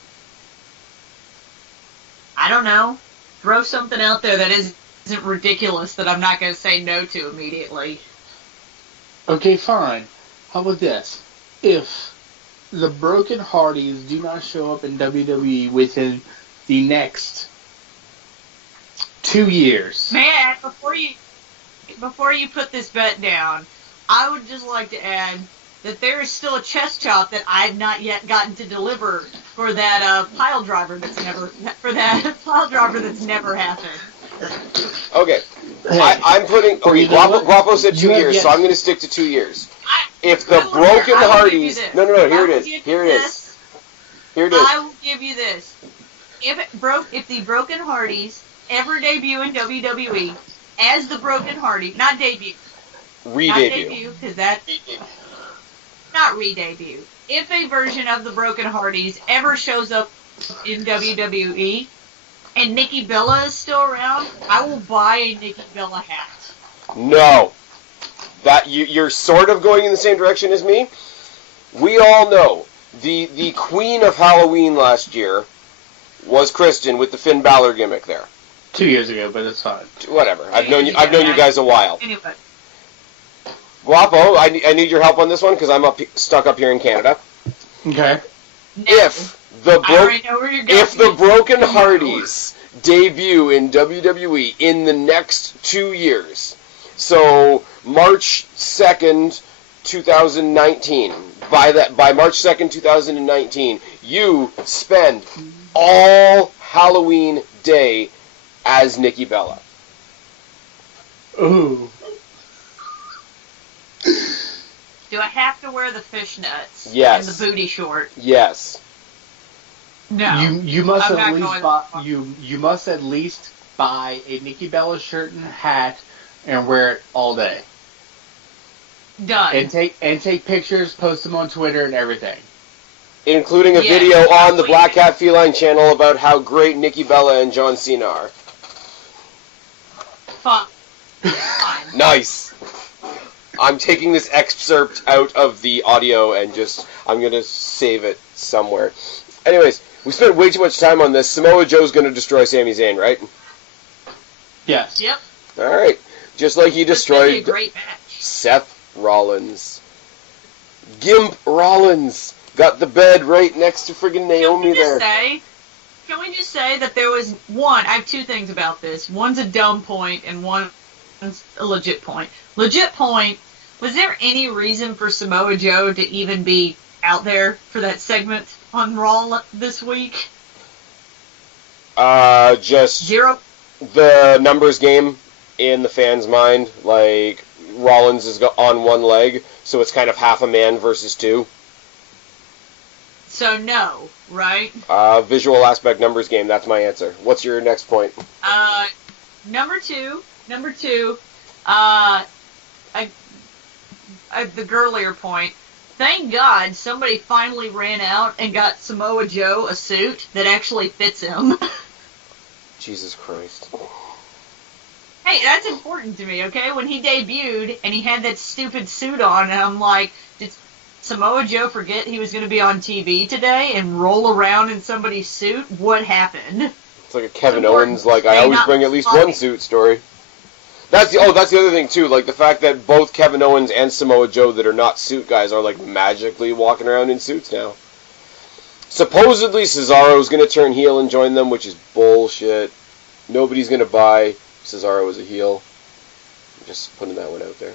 I don't know. Throw something out there that isn't ridiculous that I'm not going to say no to immediately. Okay, fine. How about this? If the Broken Hardys do not show up in WWE within the next 2 years. Man, before you put this bet down, I would just like to add that there is still a chest chop that I've not yet gotten to deliver for that pile driver that's never happened. Okay, Hey, I'm putting. Okay, you know what? Guapo said 2 You have years, yet- so I'm going to stick to 2 years. If the I will Broken give you Hardys, this. no, I here will it is. give you Here it this. is. Here it is. I will give you this. If the Broken Hardys ever debut in WWE as the Broken Hardys, not debut, Re-debut. because that's not re-debut. If a version of the Broken Hardys ever shows up in WWE and Nikki Bella is still around, I will buy a Nikki Bella hat. No. That you're sort of going in the same direction as me. We all know the queen of Halloween last year was Kristen with the Finn Balor gimmick there. 2 years ago, but it's fine. Whatever. I've known you guys a while. Anyway, Guapo, I need your help on this one because I'm stuck up here in Canada. Okay. no. If the I already know where you're going. If the Broken Hardys debut in WWE in the next 2 years, so March 2nd, 2019, by March 2nd, 2019, you spend all Halloween Day as Nikki Bella. Ooh. Do I have to wear the fishnets? Yes. And the booty short? Yes. No. You must I'm at not least going buy that far. you must at least buy a Nikki Bella shirt and hat and wear it all day. Done. And take pictures, post them on Twitter and everything. Including a Yes, video on the absolutely. Black Cat Feline channel about how great Nikki Bella and John Cena are. Fine. Fine. Nice. I'm taking this excerpt out of the audio and I'm going to save it somewhere. Anyways, we spent way too much time on this. Samoa Joe's going to destroy Sami Zayn, right? Yes. Yep. Alright. Just like he It's gonna be a destroyed great match. Seth Rollins. Gimp Rollins got the bed right next to friggin' Naomi there. Can we just say that there was one? I have two things about this. One's a dumb point, and one's a legit point. Legit point: was there any reason for Samoa Joe to even be out there for that segment on Raw this week? Just Zero. the numbers game in the fans' mind. Like, Rollins is on one leg, so it's kind of half a man versus two. So no, right? Visual aspect numbers game, that's my answer. What's your next point? Number two, the girlier point. Thank God somebody finally ran out and got Samoa Joe a suit that actually fits him. Jesus Christ. Hey, that's important to me, okay? When he debuted and he had that stupid suit on, and I'm like, did Samoa Joe forget he was going to be on TV today and roll around in somebody's suit? What happened? It's like a Kevin Important. Owens, like, I Hey, always not bring at least funny. one suit story. That's the other thing, too. Like, the fact that both Kevin Owens and Samoa Joe that are not suit guys are, like, magically walking around in suits now. Supposedly, Cesaro's going to turn heel and join them, which is bullshit. Nobody's going to buy Cesaro as a heel. Just putting that one out there.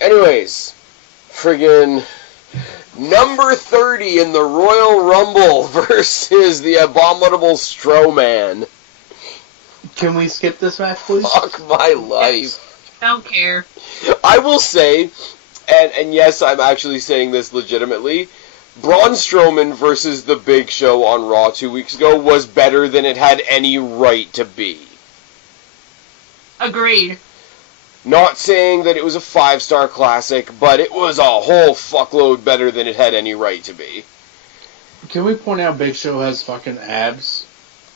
Anyways, friggin' number 30 in the Royal Rumble versus the Abominable Strowman. Can we skip this match, please? Fuck my life. Don't care. I will say, and yes, I'm actually saying this legitimately, Braun Strowman versus The Big Show on Raw 2 weeks ago was better than it had any right to be. Agreed. Not saying that it was a 5-star classic, but it was a whole fuckload better than it had any right to be. Can we point out Big Show has fucking abs?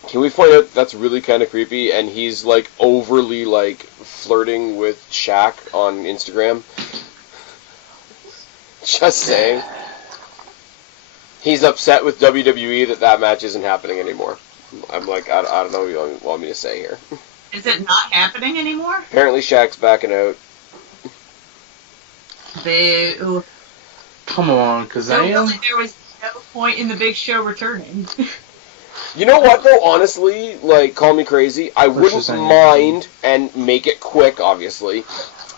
Can we point out that's really kind of creepy, and he's, like, overly, like, flirting with Shaq on Instagram? Just saying. He's upset with WWE that match isn't happening anymore. I'm like, I don't know what you want me to say here. Is it not happening anymore? Apparently Shaq's backing out. Boo. Come on, Kazam. Really, there was no point in the Big Show returning. You know what, though, honestly, like, call me crazy, I wouldn't mind, and make it quick, obviously,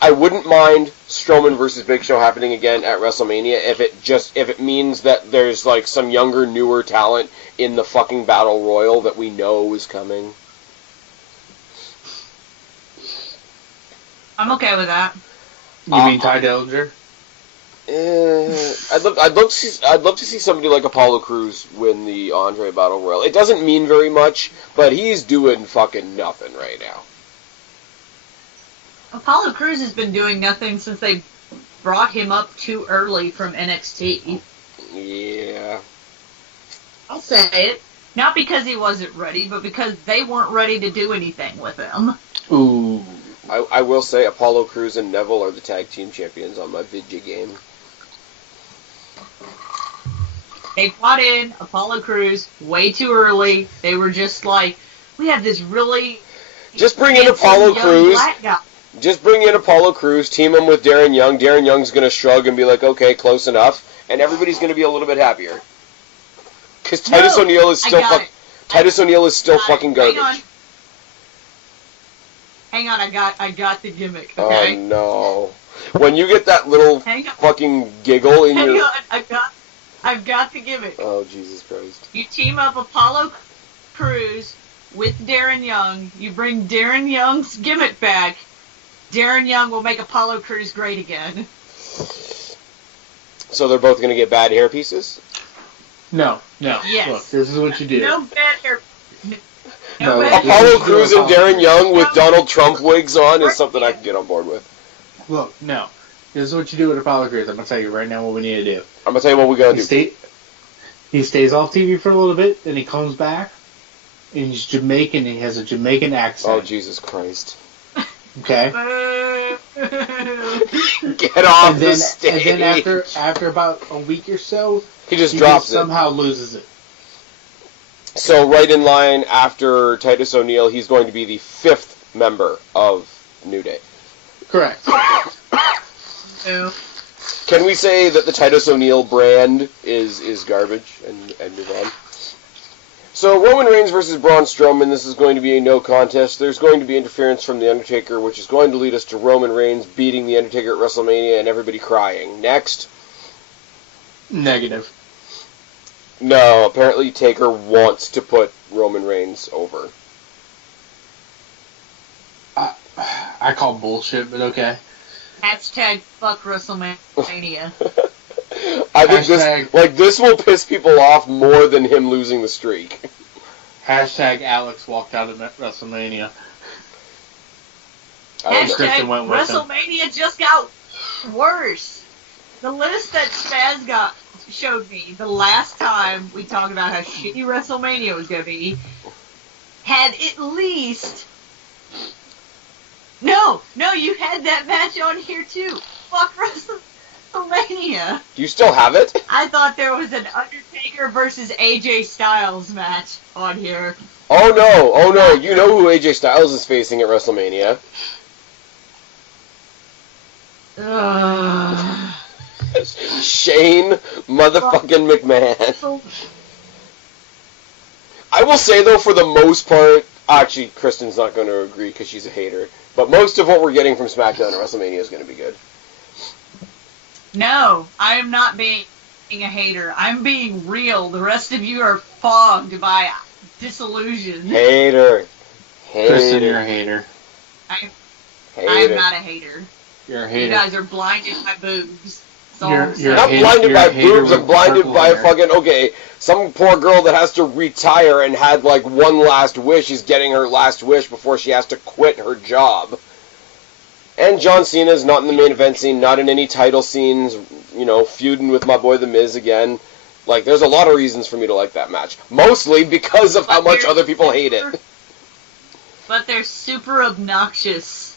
I wouldn't mind Strowman versus Big Show happening again at WrestleMania if it means that there's, like, some younger, newer talent in the fucking Battle Royal that we know is coming. I'm okay with that. You mean Ty Dillinger? I'd love to see somebody like Apollo Crews win the Andre Battle Royal. It doesn't mean very much, but he's doing fucking nothing right now. Apollo Crews has been doing nothing since they brought him up too early from NXT. Yeah. I'll say it. Not because he wasn't ready, but because they weren't ready to do anything with him. Ooh. I will say Apollo Crews and Neville are the tag team champions on my video game. They brought in Apollo Crews way too early. They were just like, we have this really Just bring in Apollo Crews. black guy. Just bring in Apollo Crews, team him with Darren Young. Darren Young's going to shrug and be like, okay, close enough. And everybody's going to be a little bit happier. Because Titus O'Neil is still fucking garbage. Hang on, I got the gimmick, okay? Oh, no. When you get that little fucking giggle in your... Hang on, I've got the gimmick. Oh, Jesus Christ. You team up Apollo Crews with Darren Young. You bring Darren Young's gimmick back. Darren Young will make Apollo Crews great again. So they're both going to get bad hair pieces? No. Yes. Look, this is what you do. No bad hair. No, bad Apollo Crews and Darren Young with Donald Trump wigs on is something I can get on board with. Look, no. This is what you do with Apollo Crews. I'm going to tell you right now what we need to do. I'm going to tell you what we got to do. He stays off TV for a little bit, then he comes back, and he's Jamaican, and he has a Jamaican accent. Oh, Jesus Christ. Okay? Get off the stage. And then after about a week or so, he just drops it. Somehow loses it. So right in line after Titus O'Neil, he's going to be the 5th member of New Day. Correct. No. Can we say that the Titus O'Neil brand is garbage and move on? So Roman Reigns versus Braun Strowman, this is going to be a no contest. There's going to be interference from The Undertaker, which is going to lead us to Roman Reigns beating The Undertaker at WrestleMania and everybody crying. Next. Negative. No, apparently Taker wants to put Roman Reigns over. I call bullshit, but okay. Hashtag fuck WrestleMania. I think this will piss people off more than him losing the streak. Hashtag Alex walked out of WrestleMania. Hashtag WrestleMania just got worse. The list that Spaz showed me the last time we talked about how shitty WrestleMania was going to be had at least... No, you had that match on here too. Fuck WrestleMania. Do you still have it? I thought there was an Undertaker versus AJ Styles match on here. Oh no, you know who AJ Styles is facing at WrestleMania. Shane motherfucking McMahon. I will say though, for the most part, actually Kristen's not going to agree because she's a hater, but most of what we're getting from SmackDown at WrestleMania is going to be good. No, I am not being a hater. I'm being real. The rest of you are fogged by disillusion. Hater. Kristen, you're a hater. I am not a hater. You're a You hater. guys are blinded by boobs. That's all You're- I'm you're saying. a Not hater- blinded you're by a hater boobs, I'm with blinded purple by a hair. fucking, okay, some poor girl that has to retire and had like one last wish is getting her last wish before she has to quit her job. And John Cena's not in the main event scene, not in any title scenes, you know, feuding with my boy The Miz again. Like, there's a lot of reasons for me to like that match. Mostly because of how much other people hate it. But they're super obnoxious.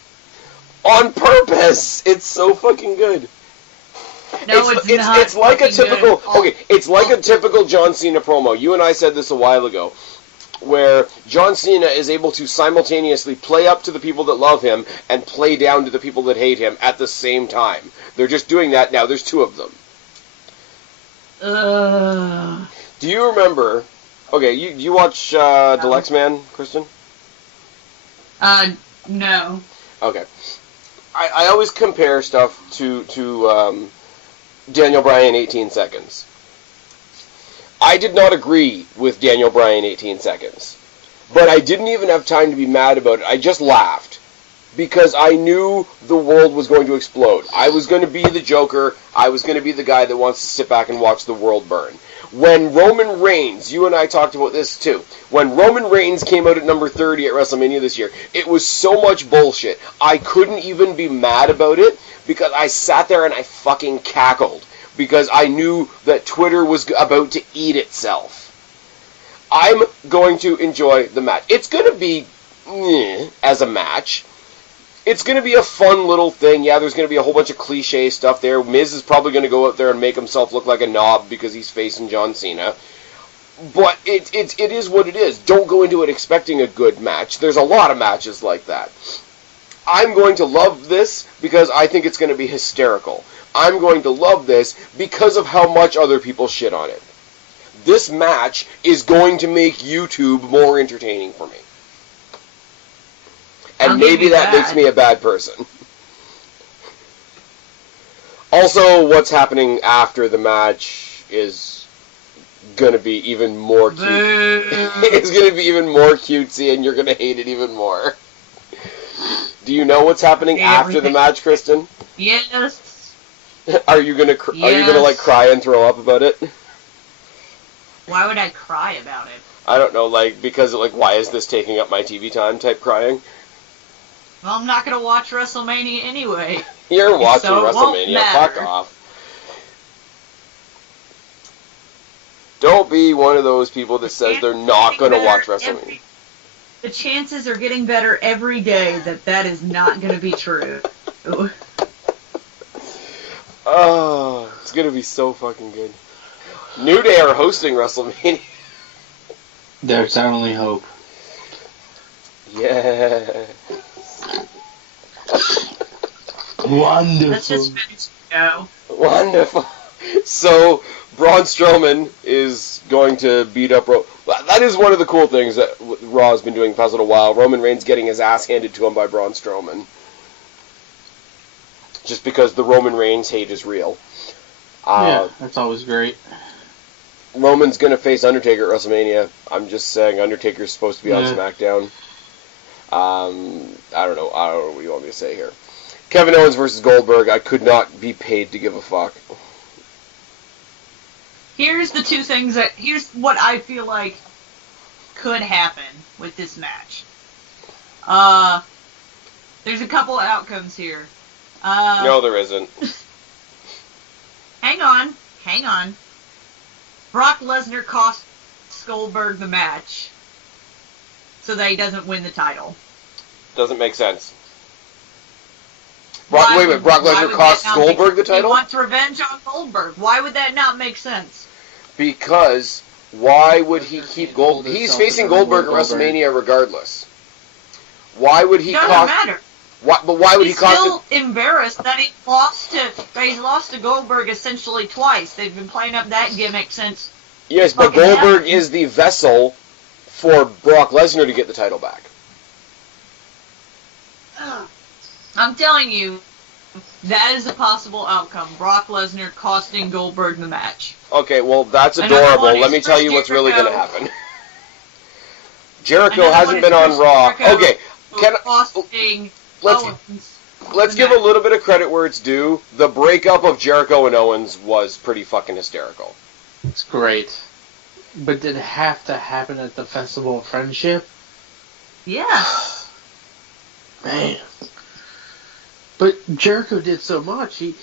On purpose! It's so fucking good. No, it's not. It's like a fucking typical, good. okay, it's like a typical John Cena promo. You and I said this a while ago, where John Cena is able to simultaneously play up to the people that love him and play down to the people that hate him at the same time. They're just doing that now. There's two of them. Do you remember? Okay, you watch Deluxe Man, Kristen? No. Okay. I always compare stuff to Daniel Bryan 18 Seconds. I did not agree with Daniel Bryan 18 Seconds. But I didn't even have time to be mad about it. I just laughed. Because I knew the world was going to explode. I was going to be the Joker. I was going to be the guy that wants to sit back and watch the world burn. When Roman Reigns, you and I talked about this too, when Roman Reigns came out at number 30 at WrestleMania this year, it was so much bullshit. I couldn't even be mad about it because I sat there and I fucking cackled because I knew that Twitter was about to eat itself. I'm going to enjoy the match. It's going to be as a match. It's going to be a fun little thing. Yeah, there's going to be a whole bunch of cliche stuff there. Miz is probably going to go out there and make himself look like a knob because he's facing John Cena. But it is what it is. Don't go into it expecting a good match. There's a lot of matches like that. I'm going to love this because I think it's going to be hysterical. I'm going to love this because of how much other people shit on it. This match is going to make YouTube more entertaining for me. And maybe that makes me a bad person. Also, what's happening after the match is going to be even more cute. It's going to be even more cutesy, and you're going to hate it even more. Do you know what's happening after the match, Kristen? Yes. Are you going to are you going to like cry and throw up about it? Why would I cry about it? I don't know, like because like why is this taking up my TV time type crying? Well, I'm not going to watch WrestleMania anyway. You're watching So it won't WrestleMania. matter. Fuck off. Don't be one of those people that says they're not going to watch WrestleMania. The chances are getting better every day that is not going to be true. Oh, it's going to be so fucking good. New Day are hosting WrestleMania. There's our only hope. Yeah. Wonderful. Let's just finish the show. Wonderful. So, Braun Strowman is going to beat up That is one of the cool things that Raw has been doing the past little while. Roman Reigns getting his ass handed to him by Braun Strowman. Just because the Roman Reigns hate is real. Yeah, that's always great. Roman's going to face Undertaker at WrestleMania. I'm just saying Undertaker's supposed to be on SmackDown. I don't know what you want me to say here. Kevin Owens versus Goldberg. I could not be paid to give a fuck. Here's the two things here's what I feel like could happen with this match. There's a couple of outcomes here. No, there isn't. Hang on. Brock Lesnar costs Goldberg the match so that he doesn't win the title. Doesn't make sense. Brock Lesnar costs Goldberg the title? He wants revenge on Goldberg. Why would that not make sense? Because why would he keep Goldberg? He's facing Goldberg at WrestleMania regardless. Why would he Doesn't cost? matter. But why would he cost? He's still embarrassed that he's lost to Goldberg essentially twice. They've been playing up that gimmick since. Yes, but Goldberg is the vessel for Brock Lesnar to get the title back. I'm telling you, that is a possible outcome. Brock Lesnar costing Goldberg the match. Okay, well, that's adorable. Let me tell you what's really going to happen. Jericho hasn't been on Raw. Okay, costing let's give a little bit of credit where it's due. The breakup of Jericho and Owens was pretty fucking hysterical. It's great. But did it have to happen at the Festival of Friendship? Yeah. Man. But Jericho did so much. He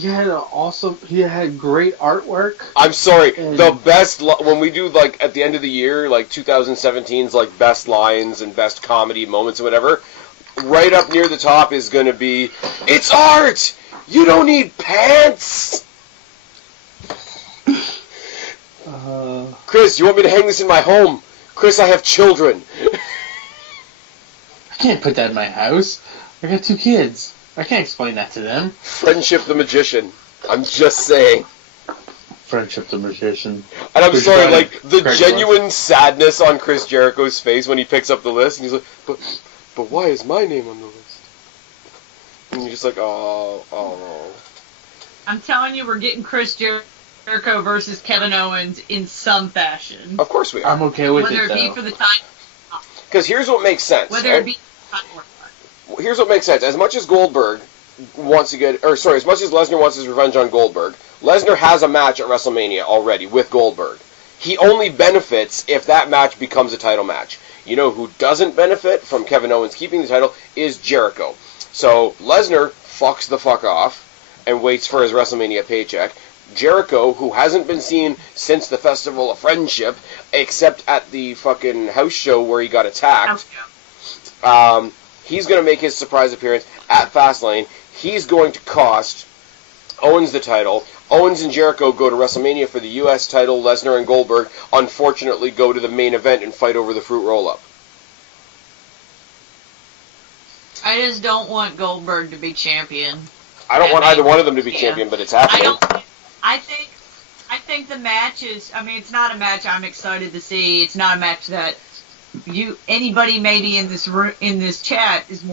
had great artwork. I'm sorry. The best when we do like at the end of the year, like 2017's like best lines and best comedy moments or whatever. Right up near the top is going to be, "It's art. You don't need pants." Chris, you want me to hang this in my home? Chris, I have children. I can't put that in my house. I got 2 kids. I can't explain that to them. Friendship the Magician. I'm just saying. Friendship the Magician. And I'm sorry, like, the genuine sadness on Chris Jericho's face when he picks up the list, and he's like, but why is my name on the list? And you're just like, oh. I'm telling you, we're getting Chris Jericho versus Kevin Owens in some fashion. Of course we are. I'm okay with Whether it, though. Whether it be for the time. Because here's what makes sense. Whether it be for the time. Here's what makes sense. As much as Lesnar wants his revenge on Goldberg, Lesnar has a match at WrestleMania already with Goldberg. He only benefits if that match becomes a title match. You know who doesn't benefit from Kevin Owens keeping the title is Jericho. So Lesnar fucks the fuck off and waits for his WrestleMania paycheck. Jericho, who hasn't been seen since the Festival of Friendship, except at the fucking house show where he got attacked, he's going to make his surprise appearance at Fastlane. He's going to cost Owens the title. Owens and Jericho go to WrestleMania for the U.S. title. Lesnar and Goldberg, unfortunately, go to the main event and fight over the fruit roll-up. I just don't want Goldberg to be champion. I don't want either one of them to be champion, but it's happening. I think the match is. I mean, it's not a match I'm excited to see. It's not a match that anybody maybe in this chat is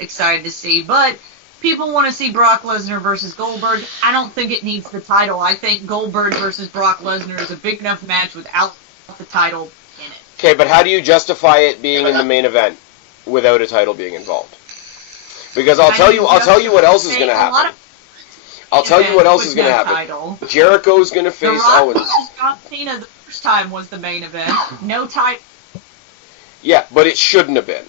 excited to see. But people want to see Brock Lesnar versus Goldberg. I don't think it needs the title. I think Goldberg versus Brock Lesnar is a big enough match without the title in it. Okay, but how do you justify it being in the main event without a title being involved? Because I'll tell you what else is going to happen. I'll tell you what else is going to happen. Title. Jericho's going to face Owens. John Cena the first time was the main event. No title. Yeah, but it shouldn't have been.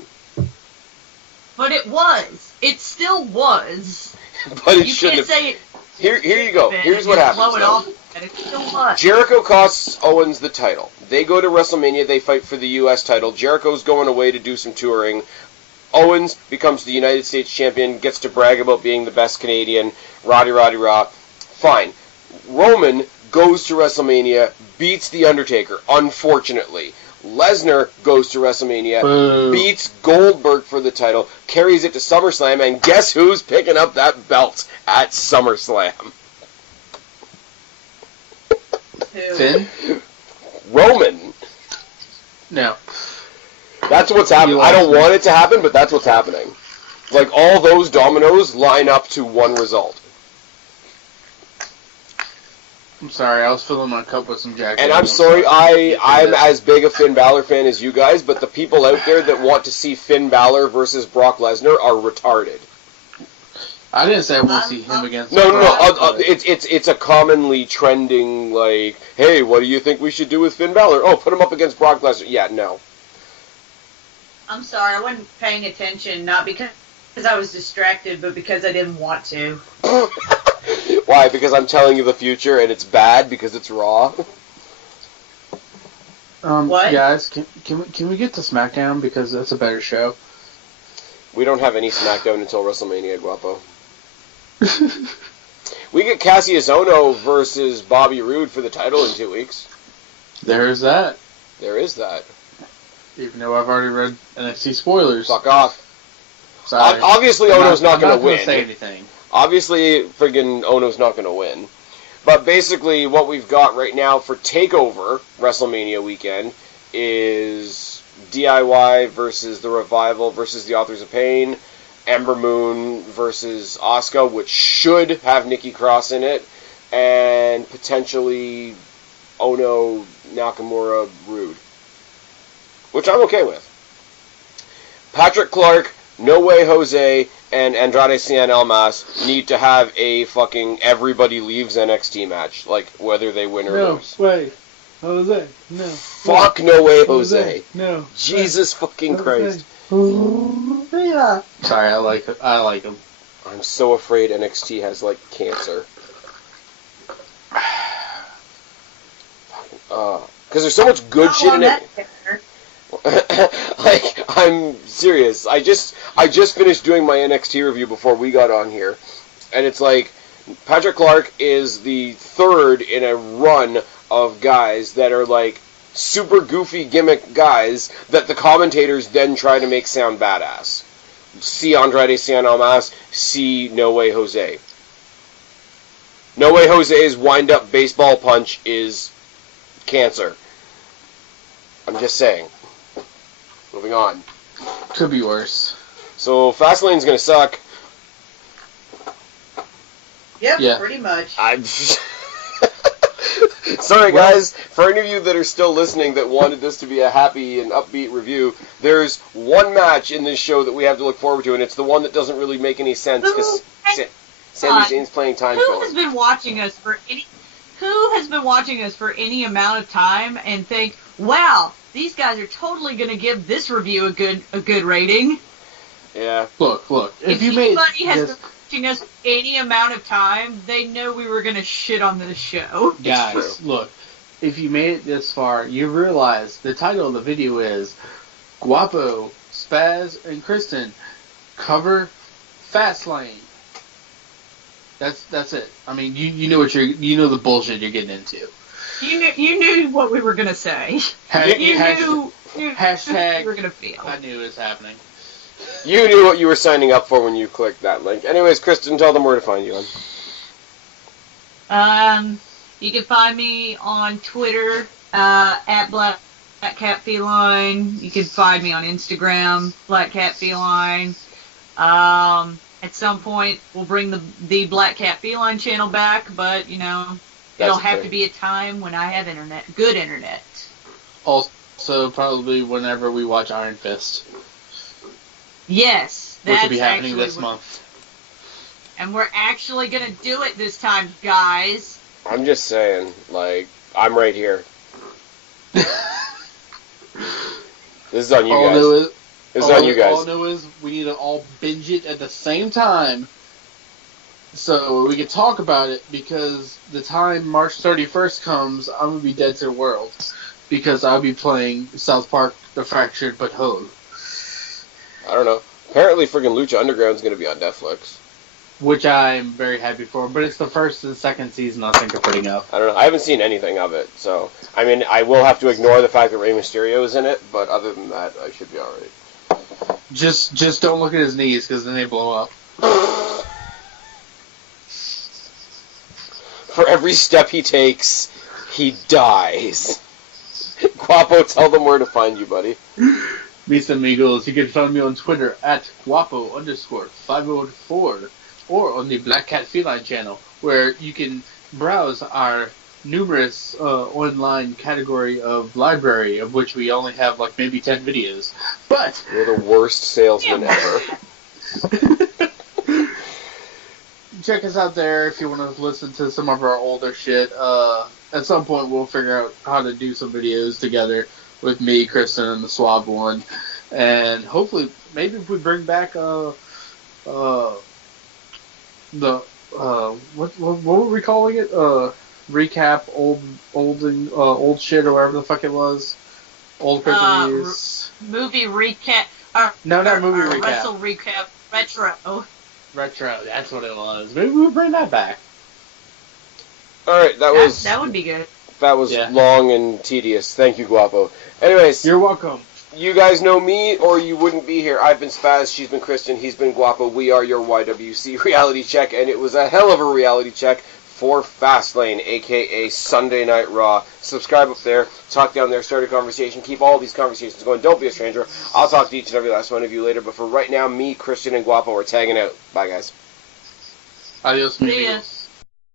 But it was. It still was. But it shouldn't have. You can't say it. Here you go. Here's what happens. Blow it off, and it still was. Jericho costs Owens the title. They go to WrestleMania. They fight for the U.S. title. Jericho's going away to do some touring. Owens becomes the United States champion, gets to brag about being the best Canadian, rah. Fine. Roman goes to WrestleMania, beats The Undertaker, unfortunately. Lesnar goes to WrestleMania, beats Goldberg for the title, carries it to SummerSlam, and guess who's picking up that belt at SummerSlam? Finn? Roman. No. That's what's happening. I don't want it to happen, but that's what's happening. Like, all those dominoes line up to one result. I'm sorry, I was filling my cup with some Jack And I'm sorry, I'm as big a Finn Balor fan as you guys, but the people out there that want to see Finn Balor versus Brock Lesnar are retarded. I didn't say I want to see him against No. Brock, It's a commonly trending, like, hey, what do you think we should do with Finn Balor? Oh, put him up against Brock Lesnar. Yeah, no. I'm sorry, I wasn't paying attention, not because I was distracted, but because I didn't want to. Why? Because I'm telling you the future, and it's bad because it's Raw? What? Guys, can we get to SmackDown, because that's a better show? We don't have any SmackDown until WrestleMania, Guapo. We get Cassius Ohno versus Bobby Roode for the title in 2 weeks. There's that. There is that. Even though I've already read NXT spoilers. Fuck off. Sorry. Obviously, Ono's not going to win. I'm not going to say anything. Obviously, friggin' Ono's not going to win. But basically, what we've got right now for TakeOver WrestleMania weekend is DIY versus The Revival versus the Authors of Pain, Ember Moon versus Asuka, which should have Nikki Cross in it, and potentially Ono, Nakamura, Rude. Which I'm okay with. Patrick Clark No Way Jose and Andrade Cien Almas need to have a fucking everybody leaves NXT match, like whether they win or lose. No way, Jose. No. Fuck No Way Jose. No. Jesus fucking Christ. Yeah. Sorry, I like him. I'm so afraid NXT has like cancer. Because there's so much good shit in it. Like, I'm serious. I just finished doing my NXT review before we got on here, and it's like Patrick Clark is the third in a run of guys that are like super goofy gimmick guys that the commentators then try to make sound badass. See Andrade Cien Almas, see No Way Jose. No Way Jose's wind-up baseball punch is cancer. I'm just saying. Moving on. Could be worse. So Fastlane's gonna suck. Yep, Yeah. pretty much. I'm sorry, guys. For any of you that are still listening that wanted this to be a happy and upbeat review, there's one match in this show that we have to look forward to, and it's the one that doesn't really make any sense because Sami Zayn's playing time Who has been watching us for any amount of time and think, wow, these guys are totally going to give this review a good rating? Yeah. Look. If anybody has been watching us any amount of time, they know we were going to shit on this show. Guys, look. If you made it this far, you realize the title of the video is Guapo, Spaz, and Kristen cover Fastlane. That's it. I mean, you know the bullshit you're getting into. You knew what we were gonna say. You knew hashtag what we were gonna feel. I knew it was happening. You knew what you were signing up for when you clicked that link. Anyways, Kristen, tell them where to find you on. You can find me on Twitter at BlackCatFeline. You can find me on Instagram, BlackCatFeline. At some point, we'll bring the Black Cat Feline channel back, but, it'll have to be a time when I have good internet. Also, probably whenever we watch Iron Fist. Yes, which will be happening this month. And we're actually going to do it this time, guys. I'm just saying, I'm right here. This is on you guys. This is on you guys. All I know is we need to all binge it at the same time so we can talk about it, because the time March 31st comes, I'm going to be dead to the world because I'll be playing South Park The Fractured But Whole. I don't know. Apparently friggin' Lucha Underground's going to be on Netflix. Which I'm very happy for, but it's the first and second season I think are putting up. I don't know. I haven't seen anything of it, so... I mean, I will have to ignore the fact that Rey Mysterio is in it, but other than that, I should be alright. Just don't look at his knees, because then they blow up. For every step he takes, he dies. Guapo, tell them where to find you, buddy. Mis amigos, you can find me on Twitter at Guapo_504 or on the Black Cat Feline channel, where you can browse our numerous online category of library, of which we only have maybe 10 videos. But you're the worst salesman ever. Check us out there if you want to listen to some of our older shit. At some point we'll figure out how to do some videos together with me, Kristen, and the Swab one. And hopefully, maybe if we bring back what were we calling it? Recap old shit or whatever the fuck it was. Old news. Movie recap. No, not movie recap. Wrestle recap. Retro. That's what it was. Maybe we'll bring that back. All right, that would be good. That was long and tedious. Thank you, Guapo. Anyways, you're welcome. You guys know me, or you wouldn't be here. I've been Spaz, she's been Kristen, he's been Guapo. We are your YWC reality check, and it was a hell of a reality check for Fastlane, a.k.a. Sunday Night Raw. Subscribe up there, talk down there, start a conversation, keep all these conversations going. Don't be a stranger. I'll talk to each and every last one of you later, but for right now, me, Kristen, and Guapo are tagging out. Bye, guys. Adios, amigos.